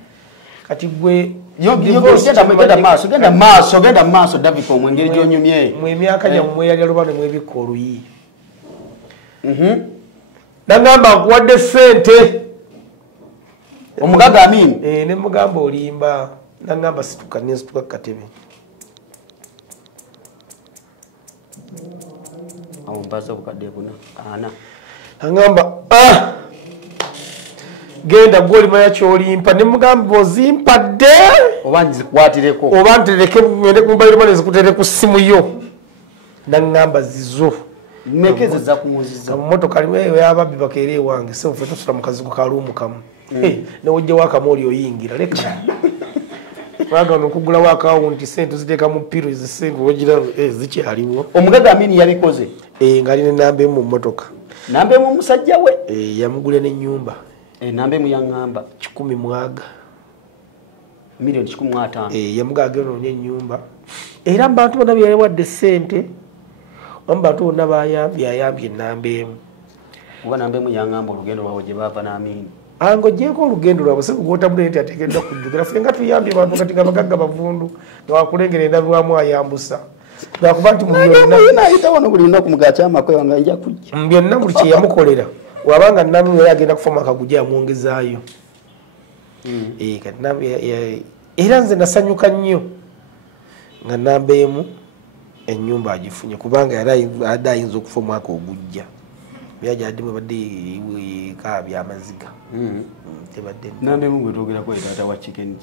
kati gwe genda maaso Daviko omwe engeri gyonyumye mwe emyaka gyammwe yali aluba nemwebikka oluyi nagamba nkuwadde sente omugaga Amini ne mugamba olimba nagamba situka nesituka kukatebe awo mpaza obukadde buna ana agamba genda gwolimanya kyolimpa ne mugamba ozimpadde oba nzikwatireko oba ntereke ngende kumbalirima nezikutere ku simu yo nagamba zizo mekeze kumuziza mumotoka alimu eyo yababbi bakeera ewange se ffe tusula mu kazigo ka luumu kamu newojjawo akamu oli oyingira leka baga nokugulawo akawunti sente ziteeka mu piro ezisente wagira zikyaliwo omugagga Amini yabikoze nga alina enamba emu mu mmotoka namba emu omusajja we yamugulira n'ennyumba namba emu yaŋŋamba 10 mwaga milioni 15 yamugaga noonya ennyumba era mu bantu bonna byeyawadde sente omu bantu bonna bayambye ayambye enamba emu kuba namba emu yaŋŋamba olugendo lwabwe gye baava n'Amini angogyeko olugendo lwabwe si kugwotabule nti ateekeddwa kujjukira ffe nga tuyambye bantu kati nga bagagga bavundu nga wakulengera endabirwamu ayambusa nakuba nti ayita wano buli lunaku mugakyamakweva nga nja kujja byonna buli kyeyamukolera wabanga namu yali agenda kufoma akagujja yamwongezaayo era nze nasanyuka nnyo nga namba emu ennyumba agifunye kubanga yali adde ayinza okufa omwaka ogujja byagyaddimu badde ka byamaziga tebadde namba emu gwe twogerako etaata wa chicken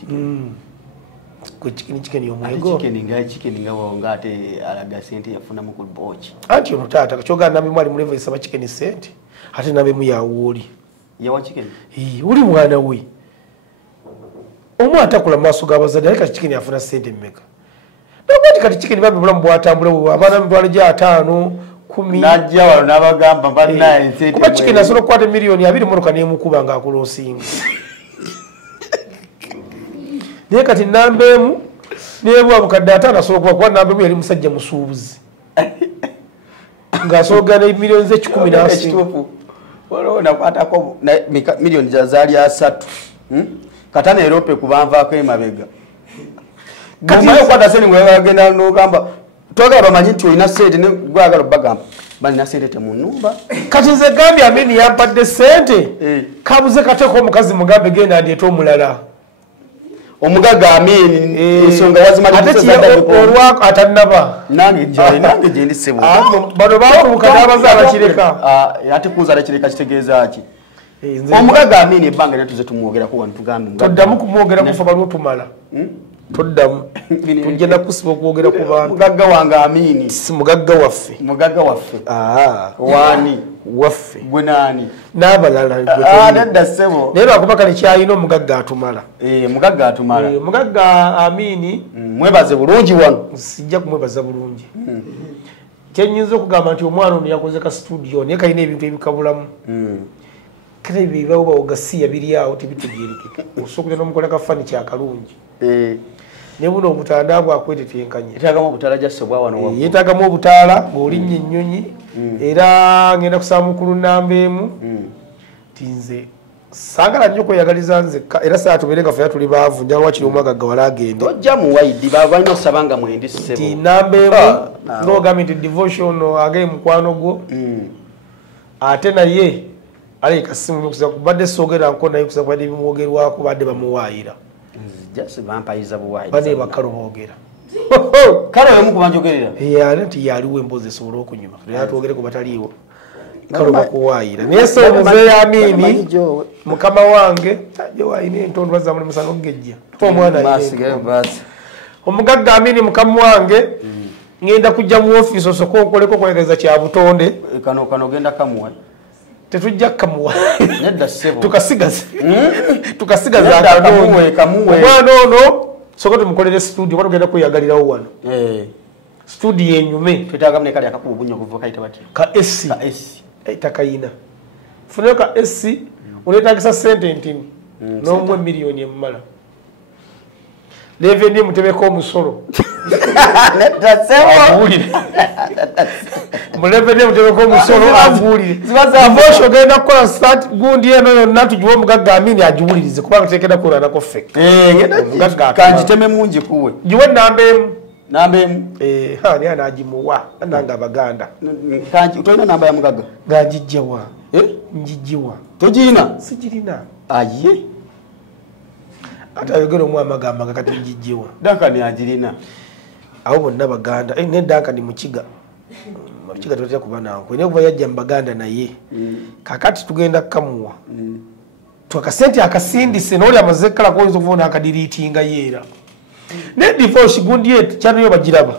chicken yomwego chicken nga ate alaga sente yafunamu ku bochi anti ono taata kyogaa namba emu ali mu level esaba chicken sente ate namba emu yawooli yawa chicken uli mwana we omwana atakula maaso g'abazadde naye kati chicken yafuna sente mmeka nobati kati chicken babi bulamu bwatambula abaana mitwalo gya 5 10 najja wano n'abagamba bannaye sente kuba chicken asobola okukwata miliyoni 2 motoka n'emukuba ng'akola osinga naye kati namba emu nebwa bukadde 5 asobola okuba kuba namba emu yali musajja musuubuzi ng'asobola ne miliyoni ze 10 n'asinga waliwo nakwatako miliyoni zaali 3 katana erope kubanvaako emabega omaye okwata sente ngwegagenda nogamba twagala bamanyi nti olina sente gwagala bagamba balina sente temunumba kati nze gambye Amini yampadde sente kabuze kateeko omukazi mugambe genda ndeeta omulala omugagga Amini ensonga wazimalolwako atanaba nange gyendi sebo bano bakubuka n'abazaala kireka ate kuzaala kireka kitegeeza ki omugagga Amini ebbanga natuze tumwogerako wano tugambe toddamu kumwogera kufa baliwo tumala toddamu tujja nakusiba okwogera ku bantu mugagga wange Amini si mugagga waffe wani waffe gwe nani n'abalala nedda ssebo naye lwakuba kale kyalina omugagga atumala mugagga atumala mugagga Amini mwebaze bulungi wano sijja kumwebaza bulungi kyenyinza okugamba nti omwana ono yakoze ka studio naye kalina ebintu ebikabulamu kale ebyo ebibawo bawogasiya biri awo tebitegeerekeka osobola kugenda omukola kafani kyakalungi ne buno obutaala bwakwetetenkanye yeetagamu obutaala ng'olinnya ennyonyi era ngenda kusaba mukulu namba emu ti nze saagala nnyo kweyagaliza nzekka era saa tubeere nga ffe tuli baavu njala wakiri omwagagga wala agende ojja muwaidi balina osaba nga mwendi ssebo ti namba emu n'ogambye nti devotion agaye mukwano gwo ate naye aleka simu nyokuza kubadde soogera nko naye kuza kubadde bimwogerwako badde bamuwaayira bane bakalo boogera kale wemu kubanjogerera nti yaliwo emboozi esobola okunyuma naye twogere ku bataliiwo kalo bakuwaayira naye so omuzeeyi Amini mukama wange jowaayina entondwa zamuli musano gejja omwana omugagga Amini mukama wange ngenda kujja mu ofiisi osooka okoleko okwegereza kya butonde kano genda kamuwa tetujja kamuwa nedda ssebo tukasigaza omwana ono soka tumukolere studio kuba tugenda kweyagalirawo wano studio enyume twetaaga kali akakuba obunya okuva kayita batya ka esi takayina funayo ka esi oneetagisa sente ntini n'omwe miliyoni emmala leveni mutebeko omusolo muleveni mutebeko omusolo aguulire avosho genda kukola sat gundi eno yonna tugiwe omugagga Amini agiwulirize kubanga tekenda kulanako ffe kanjiteme mungi kuwe giwe namba emu naye anagimuwa nange abaganda tolina namba ya mugagga nga njijjawa njijiwa togirina sigirina aye ate ayogera omwamagambaga kati njijjiwa Dankani agirina awo bonna baganda ne Dankani mukiga tugatera kuba nankwe naye kuba yajja mu baganda naye kakati tugenda kamuwa twakasente akasindise n'oli amaze kkalako oyinza okuva n'akadiriitinga yeera ne divorce gundi yetu kyanayo bagiraba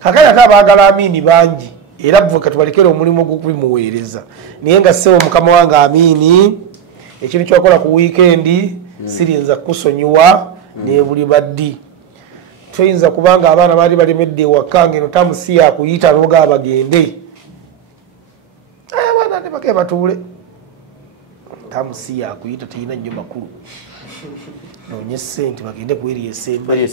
kakati ate abaagala Amini bangi era bwe katubalekera omulimu gw'okubimuweereza naye nga ssebo mukama wange Amini ekintu kyakola ku wiikendi sirinza kusonyiwa ne buli baddi toyinza kubanga abaana baali balemedde ewaka ngeno tamusi yakuyita noga bagende abaana ne bagenda batuule tamusi yakuyita teyina nnyo makulu noonye ssente bagende kuweriya esembayo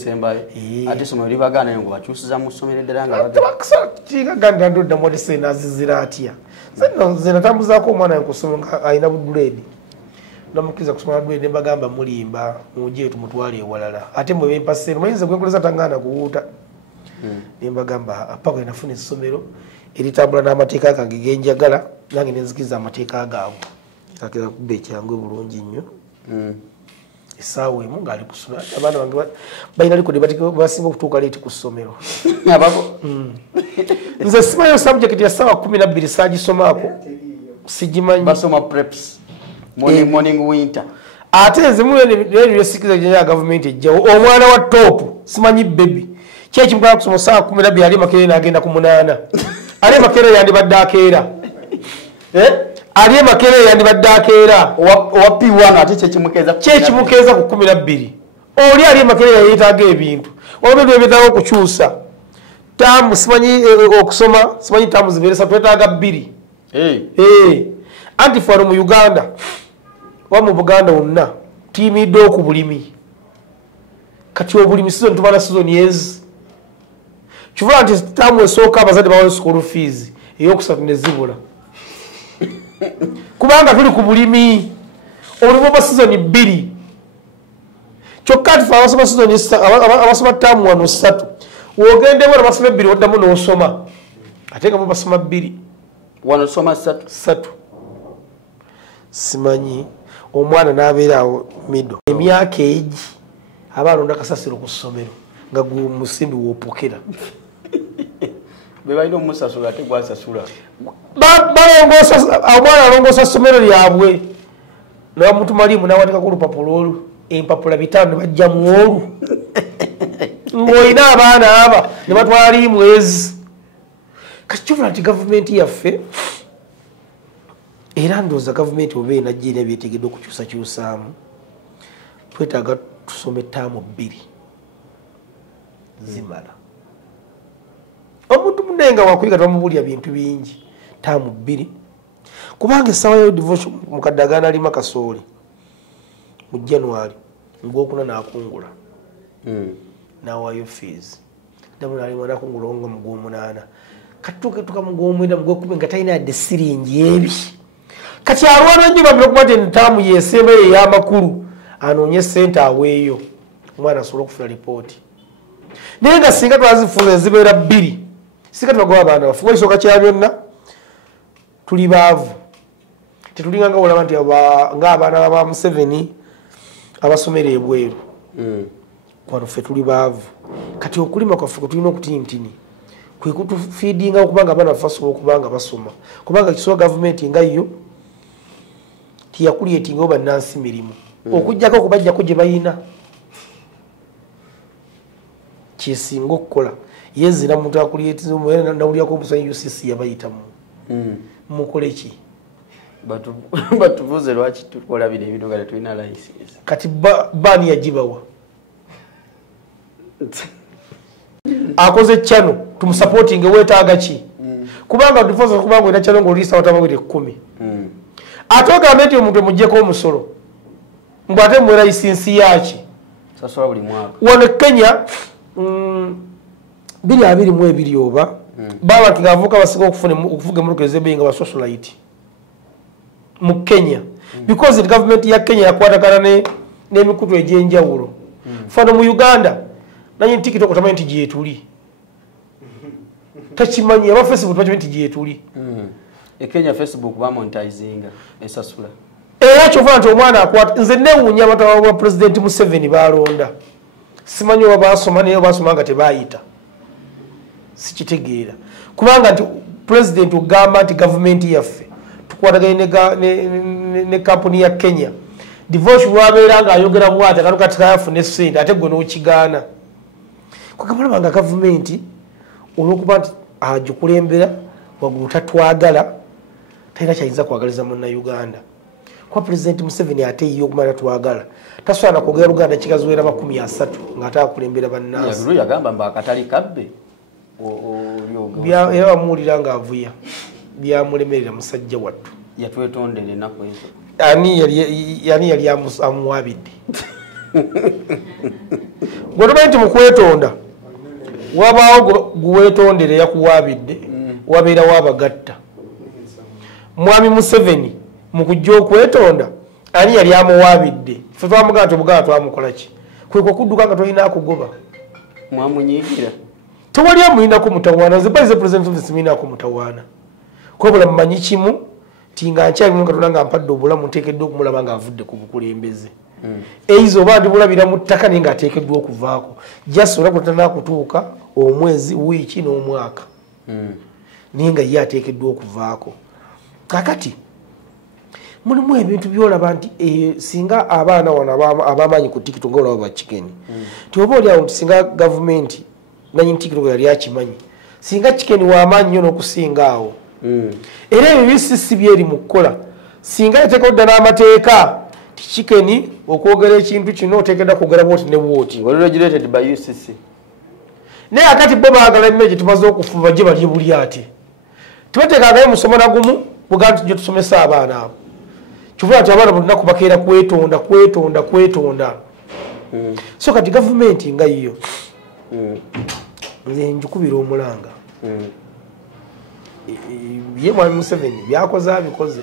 ate essomero libagaana nayo ngabakyusiza mu ssomero eddala nga ndoddamu ate sente azizira atya nze natambuzaako omwana kusoma nga alina buduledi namukiriza kusoma buduledi nebagamba mulimba mujje tumutwale ewalala ate mwe bempaseero mayinza gwenkoleza tangana kuwuuta nembagamba apako enafuna essomero eritambula n'amateeka gange genjagala nange nenzikiriza amateeka gaabwe kakira kuba ekyangu bulungi nnyo esaawa emu ngaali kusoma abaana bange balina likodi basinga okutuuka leeti ku ssomero nze simayo subject ya saawa 12 saagisomaako sigimanyi basoma preps morning winter ate nze mulebyesikiriza gya gavumenti ejjawo omwana wa topu simanyi bebi kyekimugala kusoma saawa 12 ali makerere n'agenda ku 8 ali makerere yandibadde akeera ali makerere yandibadde akeera owa P1 ate kyekimukeeza ku 12 oli ali makerere yeetaaga ebintu olwo byebetaaga okukyusa tamu simanyi okusoma simanyi tamu zibeeresa twetaaga 2 anti fano mu Uganda wa mu Buganda wonna tiimidde oku bulimi kati obulimi sizoni tubala sizoni ezi kivuga nti tamu esooka abazadde bawa school fees eyokusatu ne zibula kubanga tuli ku bulimi obulimi bwa sizoni 2 kyokka ati fe abasoma sizoni abasoma tamu 3 wogendemu abasoma 2 oddamu n'osoma ate nga basoma 2 wanosoma 3 simanyi omwana n'abeera awo mido emyaka egi abalonda kasasiro ku ssomero nga gwe musimbi woopokera bebalina omusasula ate gwasasula omwana alongoosa ssomero lyabwe nabamutumalimu nawatekako olupapula olu empapula 5 ne bajja mu olu ng'olina abaana aba ne batwala imwezi kati kyovula nti gavumenti yaffe era ndowooza gavumenti oba enajja byetegedde okukyusakyusaamu twetaaga tusome ttaamu 2 zimala omuntu munenga wakuyiga twamubulya bintu bingi ttaamu 2 kubanga essaawa ya divorce mukaddagaana alima kasooli mu January ng'okuna n'akungula n'awaayo fees ndamu nalima n'akungula nga mu gw'omunaana katuuke tukamugw'omwenda mu gw'ekumi nga talina yadde siringi ebi kati alwana nnyo babira okuba nti ntaamu yeesembayo ey'amakulu anoonye ssente aweeyo omwana asobole okufuna lipooti naye nga singa twazifuza ezibeera 2 singa tubagoba abaana bafu ekisooka kya byonna tuli baavu tetulinganga olaba nti ng'abaana ba Museveni abasomera ebweru kwano ffe tuli baavu kati okulima kwaffe kwe tulina okutintini kwe kutufiidinga okubanga abaana baffe basobola okubanga basoma kubanga kisooka gavumenti nga yo tiyakulyetingawo bannansi mirimu okujjako okubajjako gye bayina kyesinga okukola yezira muntu akulyetinawulyako omusanyi UCC yabayitamu mukole ki batubuuze lwaki tukola bino ebintu nga tetulina license kati baani yagibawa akoze chano tumusupporting wetaaga ki kubanga divorce kubanga ina chano ngolisa watamawire 10 atoka meti omuntu mujjeko omusolo mbwate mwera license yaki sasola buli mwaka wano Kenya 222 oba baba kigavuka basiko okufuga mulukeze benga ba socialite mu Kenya because the government ya Kenya yakwatagana n'emikutu egyenjawulo fano mu Uganda nanyi TikTok otamenti gyetuli tachimanyi aba Facebook otamenti gyetuli Kenya Facebook ba monetizinga esasula era kyovula nti omwana akwata nze newuunya abantu aba President Museveni balonda simanyi oba basoma naye basoma nga tebayita sikitegeera kubanga nti President ogamba nti gavumenti yaffe tukwataganye ne kampuni ya Kenya divorce lwabeera nga ayogera bwati kati kayafune ssente ate gwe n'okigaana kugamba nga gavumenti olwokuba nti agikulembera waggulu tatwagala talina kyayinza kwagaliza munna Uganda kwa president Museveni ate yiyo kumala twagala taswana kwogera Uganda kikazuwera ba 13 ngata kulembera bannansi ya yagamba mba akatali kabbe bya yamuulira nga avuya byamulemerera musajja wattu yatwetondere nako ezo yani yali amuwabidde gwotomanti mukwetonda wabaawo guwetondere yakuwabidde wabeera wabagatta mwami Museveni mukujja okwetonda ani yali amuwabidde ffe twamugaa tobugala twamukola ki kwekwo kudduka nga tolina akugoba mwamunyiigira tewali amuyinako mutawaana nze baize president of the seminako mutawaana kwebula mumanyi kimu tinga nkyalimu katonda nga mpadde obulamu nteekeddwa okumulaba nga avudde ku bukulembeze eizo oba ndibulabira mu ttaka naye ng'ateekeddwa okuvaako just olaba kutanaa kutuuka omwezi wiiki n'omwaka naye nga ye ateekeddwa okuvaako kakati mulimu ebintu byolaba nti singa abaana wano abamaanyi ku tikito ngaolaba bakikeni tioba oli awo nti singa gavumenti nanyi tikito yali akimanyi singa kikeni wamaanyi nnyo n'okusinga awo era ebyo bisisi byeri mu kukola singa yateekao dda n'amateeka tikikeni okwogera ekintu kino oteekedda kwogera bwoti ne bwoti naye akati bo baagala emmere gye tumaze okufuba gye balye buli ate tebateekagayo musomo nagumu bugala nti gye tusomesa abaana abo kivuga nti abaana buli nnaku bakeera kwetonda so kati gavumenti nga yiyo nze njukubira omulanga ye mwami Museveni byakoze abikoze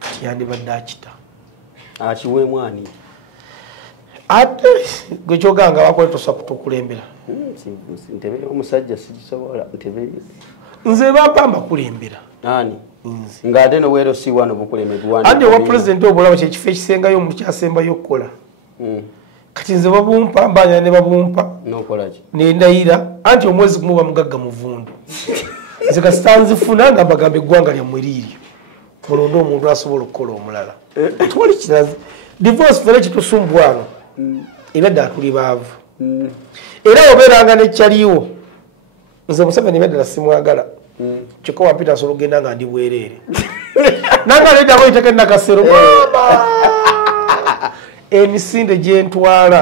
kati yandibadde akita akiweemu ani ate gwe kyoganga bakola tosa kutukulembera omusajja sikisobola ntebe nze bampamba kulembera ani ng'ate noweero si wano bukulembera andi owa pulezidenti obulaba kyekifo ekisengayo omuntu kyasembayo okukola kati nze babumpa mbanya ne babumpa nokolaki nendayira anti omwezi gumu bamugagga muvundu nze kasitanzifuna nga mbagamba eggwanga lyammwe liiryo mulonde omuntu asobola okukola omulala twali kirazi divorce fere kitusumbwano ebadde atuli baavu era obeeranga nekyaliwo nze Museveni ebadde simwagala kyokka wampita asobola okugenda nga ndi bwereere nanga leddako iteke nakasero mama emisinde gyentwala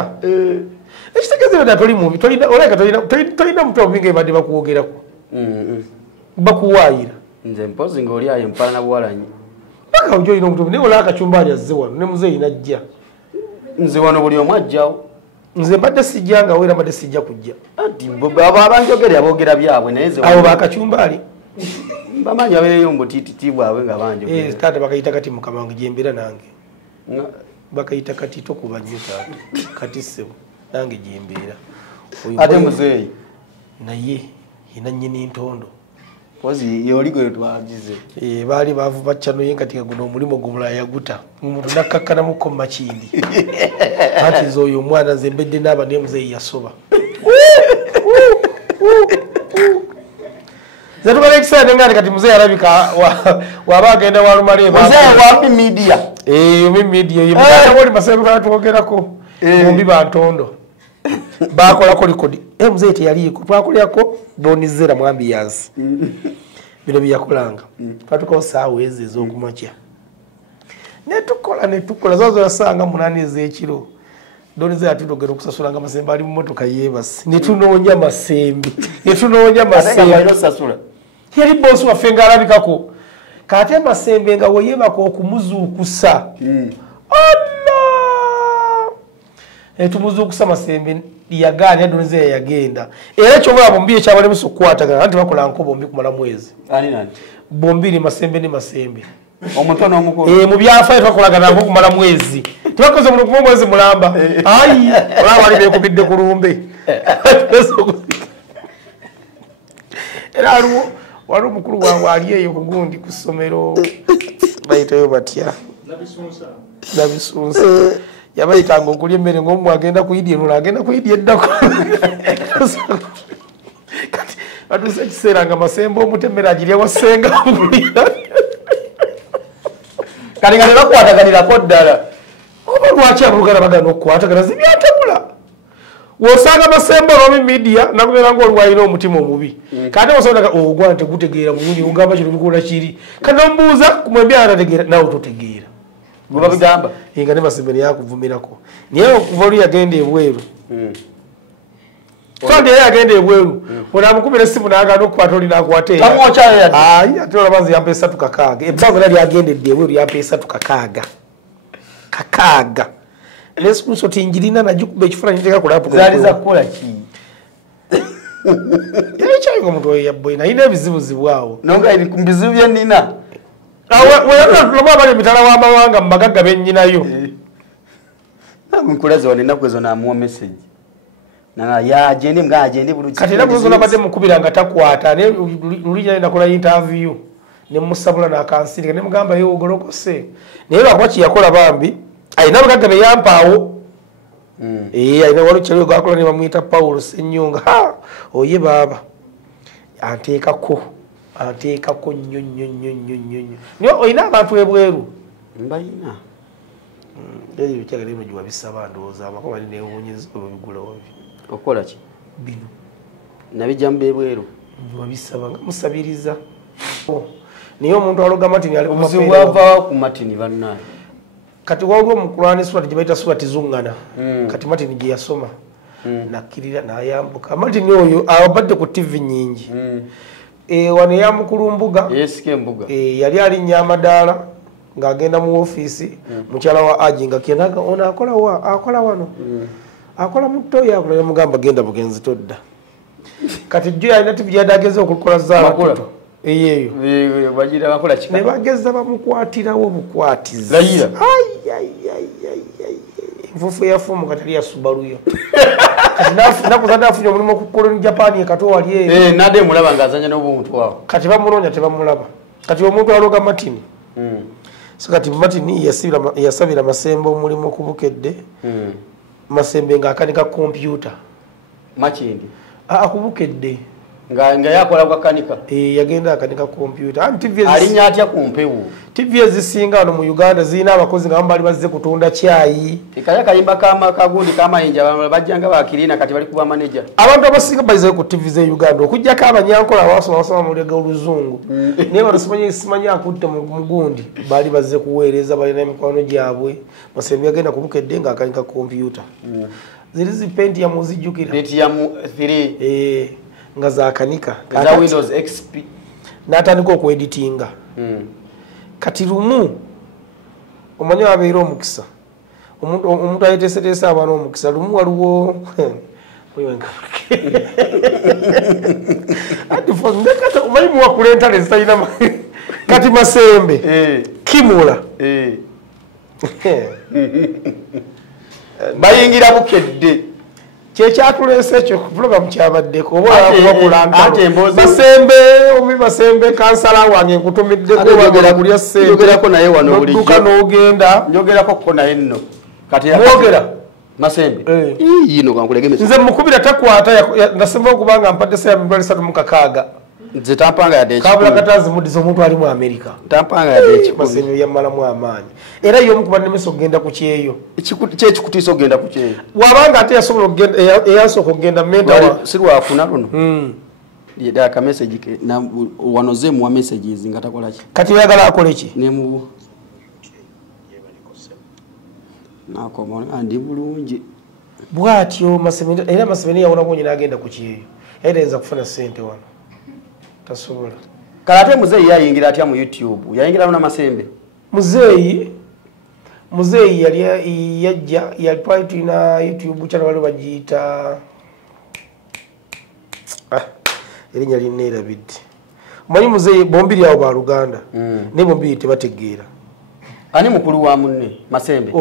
ekitegeeza ebadde toli mubi tolina muto obi nga ebadde bakuwogerako bakuwaayira nze mpozi ngaoli ayo mpalana bwalanyi paka ojo olina omuto naye olaba akacumbaali azze wano ne muzeeyi najja nze wano buli omu ajjawo nze mbadde sijjanga weera mbadde sijja kujja abo abanjogere aboogera byabwe naye abo bakacumbaali bamanyi babeereyo mubutiititi bwabwe nga banjogera taata bakayita kati mukama wange gyembeera nange bakayita kati tokuba nnyo taata kati ssebo nange gyembeera ate muzeeyi naye ina nnyini ntondo pozi yoli gwe twagize baali baavu baccanoye kati guno omulimu gumulala yaguta omuntu nakkakkanamuko makindi ati nze oyo omwana nze mbedde naaba naye muzeeyi yasoba nze tubala ekiseera nengaati kati muzeeyi alabika waba agenda walumalemi media yemuli masembekala twogerako bombi bantondo bakolako likodi muzeeyi teyaliiko twakolyako donizera mwambi yansi bino byeyakolanga twatukawo saawa ezo ez'okumakya netukola zazo yasanga 8 ez'ekiro donizera tutogera okusasulanga amasembe ali mu motoka yeebase netunoonya masembe yali boosi waffe ngaalabikako kati amasembe nga weyeebaka okumuzuukusa tumuzuukusa masembe yagaanya donizera yagenda era kyobula bombi ekyabalemusa okukwatagana anti bakola nko bombi kumala mwezi bombi ni masembe ne masembe omuto n'omukulu mu byafaayo twakolagana nko kumala mwezi tebakoze muno kuma mwezi mulamba ayi olaba bali beekubidde ku lumbe era waliwo omukulu wange ali eyo ku gundi ku ssomero bayitayo batya nabisunsa yabayitanga okulya emmere ngaomu agenda kuyidya enula agenda kuyidya eddako kati batuuse ekiseera nga masembe omutemmere agirya wasenga kulira kati nga tebakwataganirako ddala oba lwaki aboogala bagana okukwatagana zibyatabula wosanga Masembe olwomi media nakubera ngo olwalira omutima omubi kati osonda ogwa nte gutegeera bulungi ugamba kino bikola kiri kati ombuuza kumwembya atategeera nawe totegeera ngoba bigamba inga ne Masembe yakuvumirako niye okuvoli yagenda ebweru Twande yagenda ebweru onamukubira simu nagano okukwata nakwate ate olabanza yampesa tukakaaga ebbango nali agendedde ebweru yampesa tukakaaga nesikuso tinjirina najikuba ekifaananyi nteeka ku lapu zaliza kukola ki ekyayo omuntu oyo yabboyi nalina ebizibuzibu awo nonga bizibu bye nnina weatulaba abali emitala w'amawanga mu bagagga bennyinayo nkulaze wane ennaku ezo namuwa message yagende mga agende bulungi kati era buzo nabadde mukubira nga takwata ne lulija nakola interview ne musabula n'akansirika ne mugamba yo ogolokose naye lwakuba kiyakola bambi ayina bagagga beyampaawo ayina walukyaliwe gwakola ne bamuyita Paulo Ssenyonga oye baaba anteekako nnyo niyo oyina abantu ebweru mbayina ebyo bikyagala eno giwabisaba ndowooza abakola ninewuunyiza obigula wabi okola ki bino nabijjamu bebweru wabisaba nga musabiriza naye omuntu aloga Martin ali obuzibu bwava ku Martin bannaye kati waliwo mu Qur'ani surati gye bayita surati zungana kati Martin gye yasoma nakkirira n'ayambuka Martin oyo abadde ku TV nnyingi wano yamukulumbuga yeesika embuga yali alinnya amadaala ng'agenda mu ofiisi mukyala wa ajinga kenaga ono akola wano akola mutoya akola mugamba genda bugenzi todda kati jjo yalina TV yadde ageze okukola zaalakuto eyeeyo bagira bakola kika ne bageza bamukwatirawo obukwatizi enfuufu eyafumu katali ya Subaruyo kati nakuzadde afunye omulimu okukoloni Japan kato wali nadde mulaba ng'azanya n'obuntu awo kati bamunoonya tebamulaba kati omuntu aloga Martin so kati Martin yasabira Masembe omulimu okubukedde Masembe ng'akanika kompyuta makindi akubukedde nga yakola gwakanika yagenda akanika kompyuta alinya atya ku mpewo TV ezisinga wano mu Uganda zirina abakozi nga bali bazze kutunda cyayi ekaya kayimba kagundi kamayinja bajjanga bakirina kati bali kuba manager abantu abasinga balize ku TV ze Uganda okujjako abanyankola abasoma mu lega oluzungu naye bano simanyi akutte mu gundi bali bazze kuweereza balina emikwano gyabwe Masembe yagenda kubukedde nga akanika kompyuta ziri zipenti ya muzijjukira Pentium 3 nga zakanika za Windows XP natandika okueditinga kati lumu omanyi abeera omukisa omuntu ayeteeseteese abaana omukisa lumu waliwo omanyi muwakula entale zitalina kati Masembe kimula bayingira bukedde kyekyatuleese ekyo pulogalamu kyabaddeko oba Masembe kansala wange nkutumiddeko ssenjogerako naye wano bulijjo n'ogenda njogerakoko naye nno kati mwogera Masembe yino kankulege nze mukubira takwata nasemba okubanga mpadde sa $3 nze tampanga yadde kabula katazi mudizo omuntu ali mu America tampanga yadde Masembe yamalamu amaanyi era yo mukuba nemesa okugenda ku kyeyo kyekikutiisa okugenda ku kyeyo wabanga ate yasobola okugenda eyasooka okugenda menta sirwafuna luno yedaka message wanoze muwa messages nga takola ki kati oyagala akole ki nemu nakoma andi bulungi bwatyo Masembe era Masembe yawona bonyina agenda ku kyeyo era enza kufuna sente wano tasobola kalate muzeeyi yayingira atya mu YouTube yayingira na Masembe muzeeyi yali yajja yalipaitina YouTube channel wali bagiyita erinnya linneerabidde omanyi muzeeyi bombiri awo ba Luganda ne bombiri tebategeera ani mukulu wa munne Masembe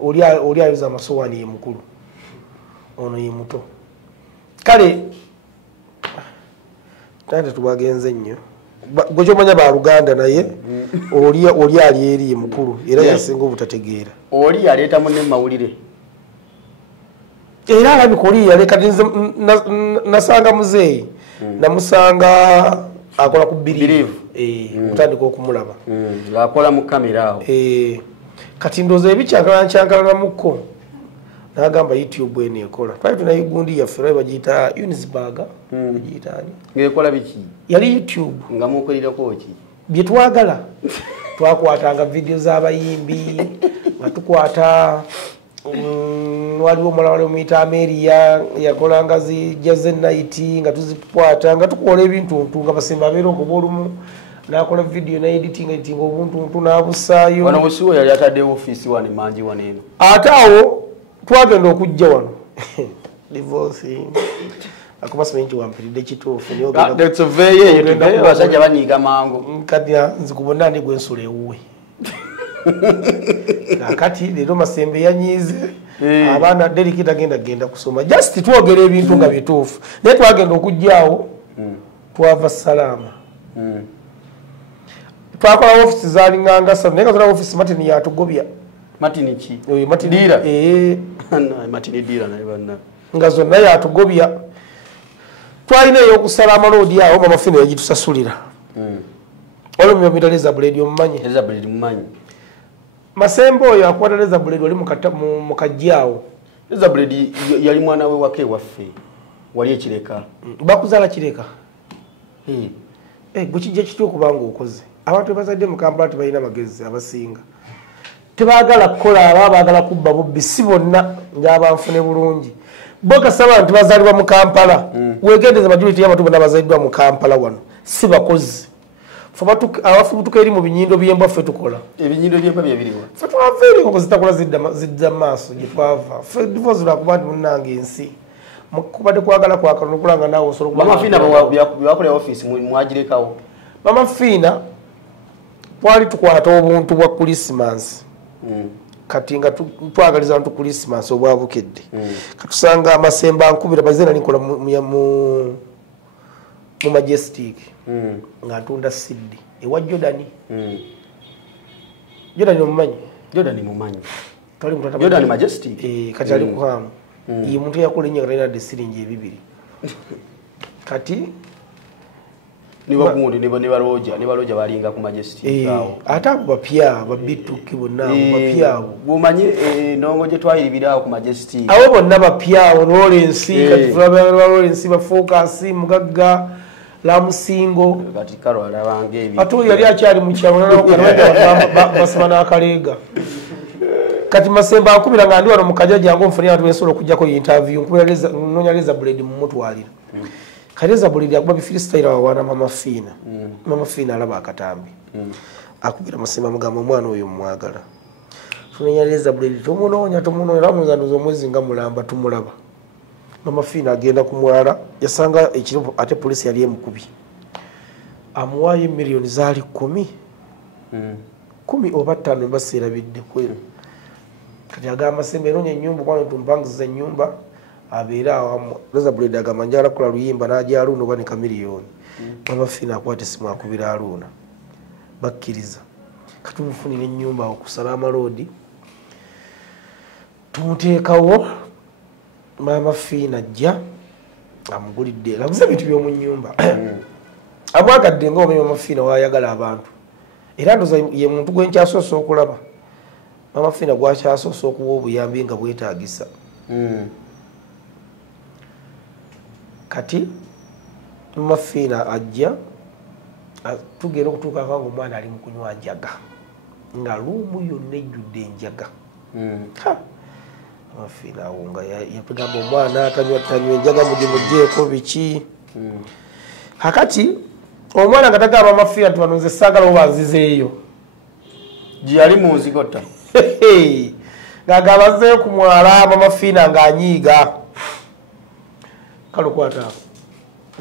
oli ayoza amasowaani ye mukulu ono ye muto kale tante tubagenze nnyo gwe kyomanya ba Luganda naye oli ali eri ye mukulu era yasinga obutategeera oli yaleeta munne mawulire era alabika oli yaleka nasanga muzeeyi namusanga akola ku believe mutandika okumulaba ng'akola mu kamera awo kati ndooza ebikyankalanamuko n'agamba YouTube eno ekola twali tuna gundi yaffe lwa bagiyita Unisburg bagiyita ani ng'ekola biki yali YouTube nga mukolerako ki bye twagala twakwatanga video z'abayimbi nga tukwata waliwo omulala omuyita Ameria yakolanga jazz night nga tuzikwata nga tukola ebintu nga basemba abeera okuba olumu nakola video na editing obuntu n'abusaayo wano wesiwo yali atadde office wano manji wano eno ate awo twagenda okujja wano divorce akuba simanyi nti wampiridde kituufu basajja banyiiga mangu kati nzikubona ndi gwe nsula ewuwe kakati leero masembe yanyiize abaana Deriki tagenda kusoma just twogera ebintu nga bituufu naye twagenda okujjaawo twava salama twakola office zalinganga sana naye nga zona office Martin yatugobya Martin ki Martin dira Martin dira naye banna nga zonna yatugobya twalina eyokusala amalodi awo mama fene yagitusasulira olwo myomitaleza buledi omumanyi masembe oyo akwataliza buledi wali mukajjaawo eza buledi yali mwana we wake waffe wali ekireka bakuzala kireka gwe kijja kitya okubanga okoze abantu bazadde mu Kampala tebalina magezi abasinga tebaagala kukola aba baagala kubba bubbi si bonna ng'abanfune bulungi bo kasaba nti bazaalibwa mu Kampala wegendeza majority y'abantu bonna bazaliddwa mu Kampala wano si bakozi abafubutuka eri mu binyindo by'embwa ffe tukola ebinyindo by'embwa byebiriwa ffe twava eri nkoko zitakola zidda maaso gye twava ffe divorce lwakuba nti munnanga ensi kubadde kwagala kwakala okulanga naawe osobola Mama Fina byakolera office mwagirekawo Mama Fina twali tukwata obuntu bwa Christmas kati nga twagaliza abantu Christmas obwabukedde katusanga amasemba nkubira bazena nikola mu Majestic nga ntunda siddi ewa Jordan Jordan mumanyi twali mutata Jordan Majestic kati ali kuhamu iyi muntu yakola nnyo nga talina siringi ebibiri kati nibagundi nibaloja balinga ku Majestic awo ate abo bapya babituki bonna bapya abo bumanyi ndongo gye twayiribira ku Majestic abo bonna bapya abo Lawrence kati Lawrence bafocus mugagga Lamusingo kati karo alabange ebi atu yali akyali mu kyalo n'okubanga basaba n'akalega kati masemba akubira nga ndi wano mu kajaja ngo mfuni abantu besobola okujjako interview nkubireza nonyaleza buledi mu mutwalira kaleza buledi akuba bifreestyle wawana Mama Fina alaba akatambi akubira masemba mugamba omwana oyo mwagala tunonyaleza buledi tomunoonya ramunzanduza omwezi nga mulamba tumulaba Mama Fina agenda kumwala yasanga ekiro ate polisi yali emukubi amuwayo milioni zaali 10 oba 5 mbaseera bidde kwero kati agamba sembe enonya ennyumba kwano tumpangiza ennyumba abeera awamu leza buledi agamba njala kola luyimba n'ajja Aruuna oba ne kamiliyoni Mama Fina akwata essimu akubira Aruuna bakkiriza kati mufunira ennyumba okusala amaloodi tumuteekawo Mama Fina ajja amugulidde labuze ebintu by'omu nnyumba amwagadde ng'omanyi Mama Fina wayagala abantu era ndoza ye muntu gwenkyasoose okulaba Mama Fina gwakyasoose okuwa obuyambi nga bwetaagisa kati Mama Fina ajja tugenda okutuuka nga omwana ali mu kunywa njaga nga luumu yonna ejjudde enjaga Mama Fina awo nga yapigamba omwana tanywa enjaga mugyeeko biki hakati omwana nga tagaba Mama Fina nti bano nze saagala obanzizeeyo gye yali mu nzigota ng'agamba nzeeyo ku mwala Mama Fina ng'anyiiga kale okwata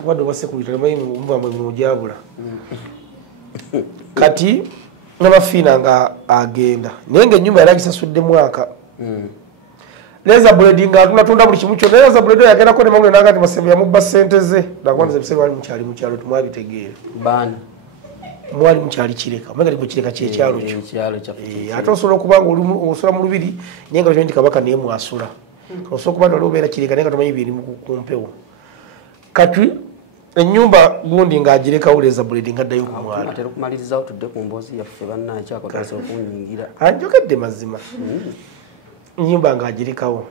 obadde oba sekurity mujabula kati Mama Fina nga agenda naye ng'ennyumba yali agisasudde mwaka leza buledi nga tunatunda buli kimu kyonna leza buledi yagendako ne mawulire naga nti masembe yamubba ssente ze ndakwandiza ebiseera wali mukyali mu kyalo tumwabitegeere baana mwali mukyali kireka omega ligwe kireka kyekyalo kyo ate osobola okuba nga osula mu lubiri naye nga tomanyi nti kabaka naye mwasula osobola okuba nti wali obeera kireka naye nga tomanyi biri ku mpewo kati ennyumba gundi ng'agirekawo leza buledi ng'addayo ku mwala atera okumalirizawo tudde ku mboozi yaffe bannange kyakotasa okunyingira anjokedde mazima ennyumba ng'agirekawo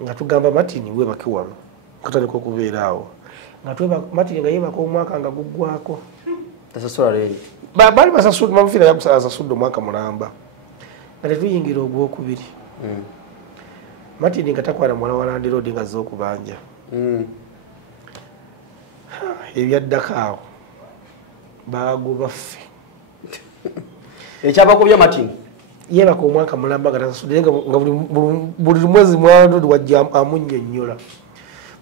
nga tugamba Martin webake wano katandika okubeeraawo nga tweba Martin nga yebaka omwaka nga guggwako tasasula renti bali basasudde mamufiira yakusasudde omwaka mulamba nga tetuyingira ogwokubiri Martin nga takwala muwala wa Land Road nga z'okubanja ebyaddako awo baagobaffe ekyabakubya Martin yebaka omwaka mulamba nga tasasudde nga buli mwezi mwandodi wajja amunnyonnyola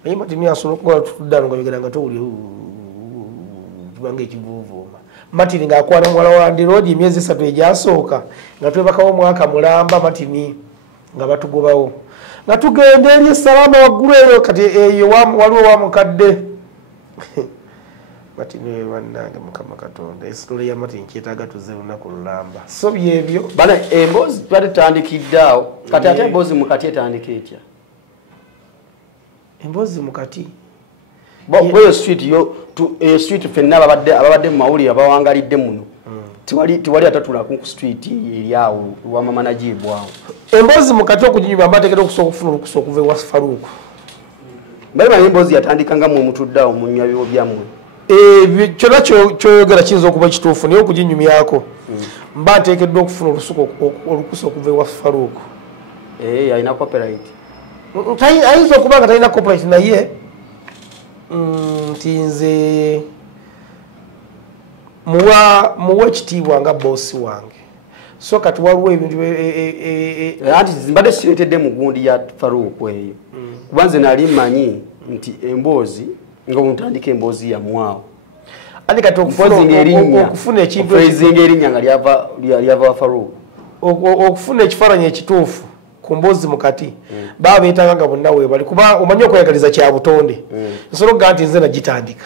naye Martin asobola okukola tutuddano nga bigera nga towulire tubanga ekivuuvuuma Martin ng'akwala muwala wa Land Road emyezi 3 egyasooka nga twebakawo omwaka mulamba Martin nga batugobawo nga tugenda eri essalama waggulu eyo kati eyo waliwo wa mukadde Martin wannange Mukama Katonda esitole ya Martin kyetaaga tuze lunaku lulamba so byebyo bana emboozi batutandikiddeawo kati ate emboozi mukati etandika etya emboozi mukati bweyo street fenna ababadde mu mawulire abawangalidde muno tiwali atatulaku ku street eryawo lwamama najiibwawo emboozi mukati okuginyuma mbateekera okufuna olukusa okuva ewa Faruku balimanyi emboozi yatandika nga mwemutuddeawo mu nnywa biwo byammwe kyonna kyoyogera kiyinza okuba ekituufu naye okuginyumyako mba nteekeddwa okufuna olukusa okuva ewa Faruku alina copyright ayinza okuba nga talina copyright naye nti nze muwa ekitiibwa nga boosi wange so kati waliwo ebintu anti mbadde siretedde mu gundi ya Faruku eyo kuba nze nali mmanyi nti emboozi nga mutandika emboozi yamwawo ati kati okufuna ekintu erinnya nga lyava wa Faruku okufuna ekifaananyi ekituufu ku mboozi mukati baba beetaaga nga bonna weebali kuba omanyi okweyagaliza kya butonde nsobola okugaa nti nze nagitandika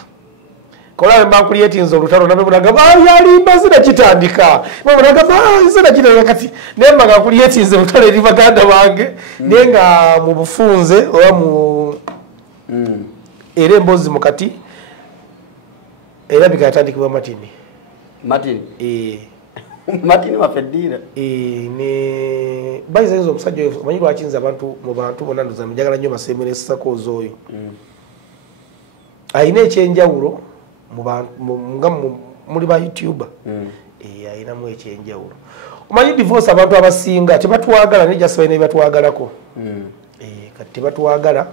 kola mbakulyetinza olutalo nabebulaga yalimba nze nakitandika babulaga nze nakitandika kati naye mbaga kulyetinza olutalo eri baganda bange naye nga mu bufunze oba mu era emboozi mukati erabika yatandikibwa Martin waffe ddiira bayizayiza omusajja oyo omanyi lwakinza mu bantu bonna ndoza njagala nnyo Masembere Sakoozi oyo ayina ekyenjawulo nga muli ba YouTuber ayinamu ekyenjawulo omanyi divorce abantu abasinga tebatwagala naye jasi balina ebyatwagalako kati tebatwagala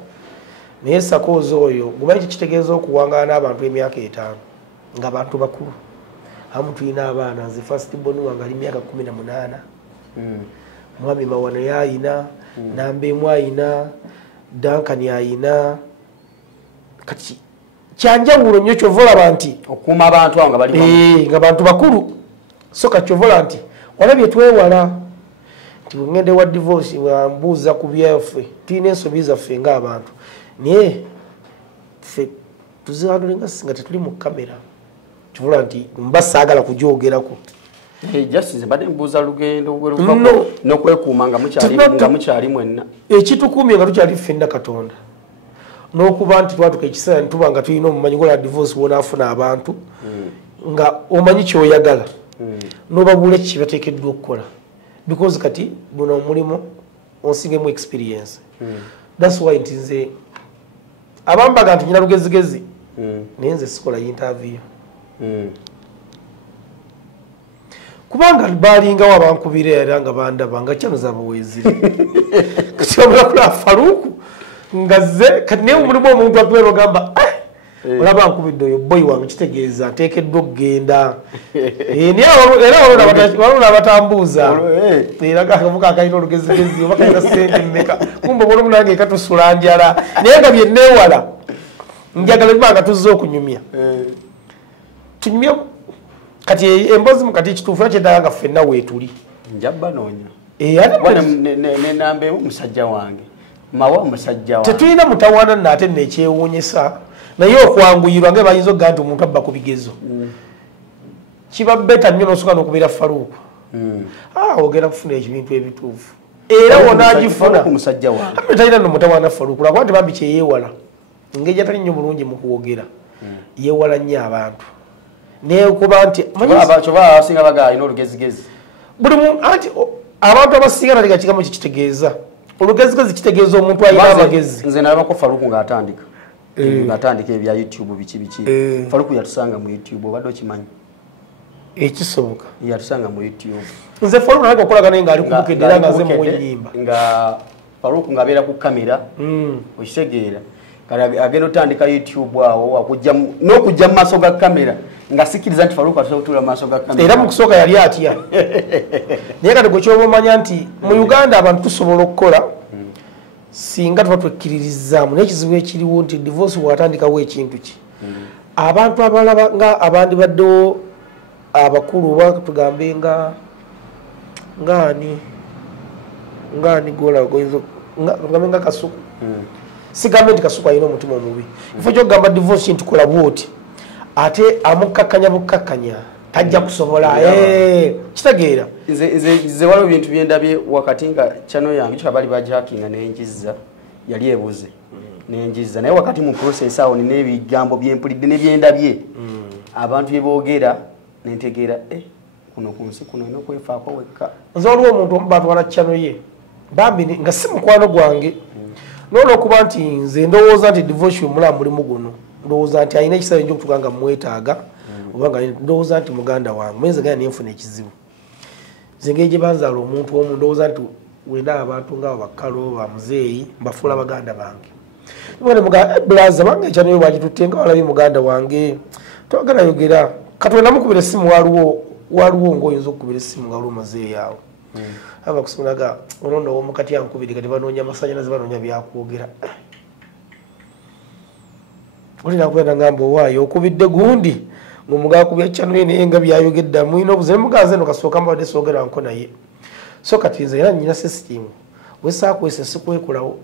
naye Sakoozi oyo gumanyi kitegeeza okuwangaala n'abantu emyaka 5 nga abantu bakulu amu tulina abaana nze first born wange ali myaka 18 mwami Mawana yayina Nambeemu ayina Duncan ayina kati kyanjawulo nnyo kyovola nti okuuma abantu abo nga bali nga bantu bakulu so kati kyovola nti walabye twewala nti ngende wa divorce wambuuza ku byaffe tulina ensobi zaffe ng'abantu naye ffe tuzihandulenga singa tetuli mu kamera kivula nti mba saagala kugyogerako justice mbadde mbuuza lugendo n'okwekuuma nga mukyali mwenna ekitukuumye nga tukyali ffenna Katonda n'okuba nti twatuka ekiseera nituba nga tulina omumanyi gola divorce bwonaafuna abantu nga omanyi kyoyagala n'obabuula eki bateekeddwa okukola because kati guno omulimu onsingemu experience that's why nti nze abambaga nti nyina lugezigezi naye nze sikola interview kubanga balingawo abankubira era nga bandaba nga kyano zabaweezire kati bamulakula Faruku nga ze kati naye omulimu omuntu atwera ogamba olaba nkubidde oyo boyi wange kitegeeza nteekeddwa okugenda era walona abatambuuza era akavuka akalina olugezigezi oba kalina sente mmeka kumba obulamu nange katusula njala naye nga byenneewala njagala ebanga tuzze okunyumya tunyumya kati emboozi mukati ekituufu kyetaaga nga ffenna weetuli njabba noonya Nambeemu musajja wange mawa musajja wange tetulina mutawaana naate nekyewuunyisa naye okwanguyirwa nga bayinza okugaa nti omuntu abba ku bigezo kiba beta nnyo n'osooka n'okubeera Faruku ogenda kufuna ebintu ebituufu era wonaagifuna talina nno mutawaana Faruku lwakuba nti bambi kyeyeewala engeri gyatali nnyo bulungi mu kuwogera yeewala nnyo abantu naye kuba nti abasinga baga alina olugezigezi buli anti abantu abasinga naligakikamu kikitegeeza olugezigezi kitegeeza omuntu ayina amagezi. Nze nalabako Faruku ng'atandika ng'atandika ebya YouTube biki Faruku yatusanga mu YouTube obadde okimanyi ekisoboka yatusanga mu YouTube nze Faruku naleka okolagana nga ali kubukedde era nga ze mu nnyimba nga Faruku ng'abeera ku kamera okitegeera kale agenda otandika YouTube awo akujja n'okujja mu maaso ga kamera nga sikiriza nti Faruku asobola kutuula mu maaso ga kamera era mu kusooka yali atya naye kati gwe kyoba omanya nti mu Uganda abantu tusobola okukola singa tuba twekkiririzaamu n'ekizibu ekiriwo nti divorce bw'atandikawo ekintu ki abantu abalaba nga abandi baddewo abakulu oba tugambe ngaani gola goyinza tugambe nga Kasuku sigambe nti Kasuku alina omutima omubi ifo kyokugamba divorce kintu kola bwoti ate amukakkanya bukakkanya tajja kusobola kitegeera nze waliwo ebintu byendabye wakati nga channel yange kyo bali bajakinga n'enjiza yali ebuze n'enjiza naye wakati mu process awo nina ebigambo byempulidde nebyendabye abantu bye boogera nentegeera kuno ku nsi kuno ino kwefaako wekka nze waliwo omuntu batwala channel ye bambi nga si mukwano gwange n'olwokuba nti nze ndowooza nti divorce omulamu mulimu guno ndowooza nti alina ekisawe njo okutuka nga mwetaaga obanga ndowooza nti muganda wange mwenze gana nenfuna ekizibu nze ngeri gye banzaala omuntu omu ndowooza nti wenda abantu nga bakalo bamuzeeyi mbafuula baganda bange blaza bange ekyanayo bagitutte nga walabye muganda wange togala yogera katwenda mukubira essimu waliwo ng'oyinza okukubira essimu nga waliwo muzeeyi awo aba kusulaga onono omukati yankubiri kati banoonya amasanyalaze banoonya byakwogera olina kubenda ngamba owaayo okubidde gundi ng'omugaa kubya channel naye nga byayogedda mulina obuze mugaze no kasooka mbadde soogera nko naye so kati nze era nnyina sisitimu wesaako wese sikwekulawo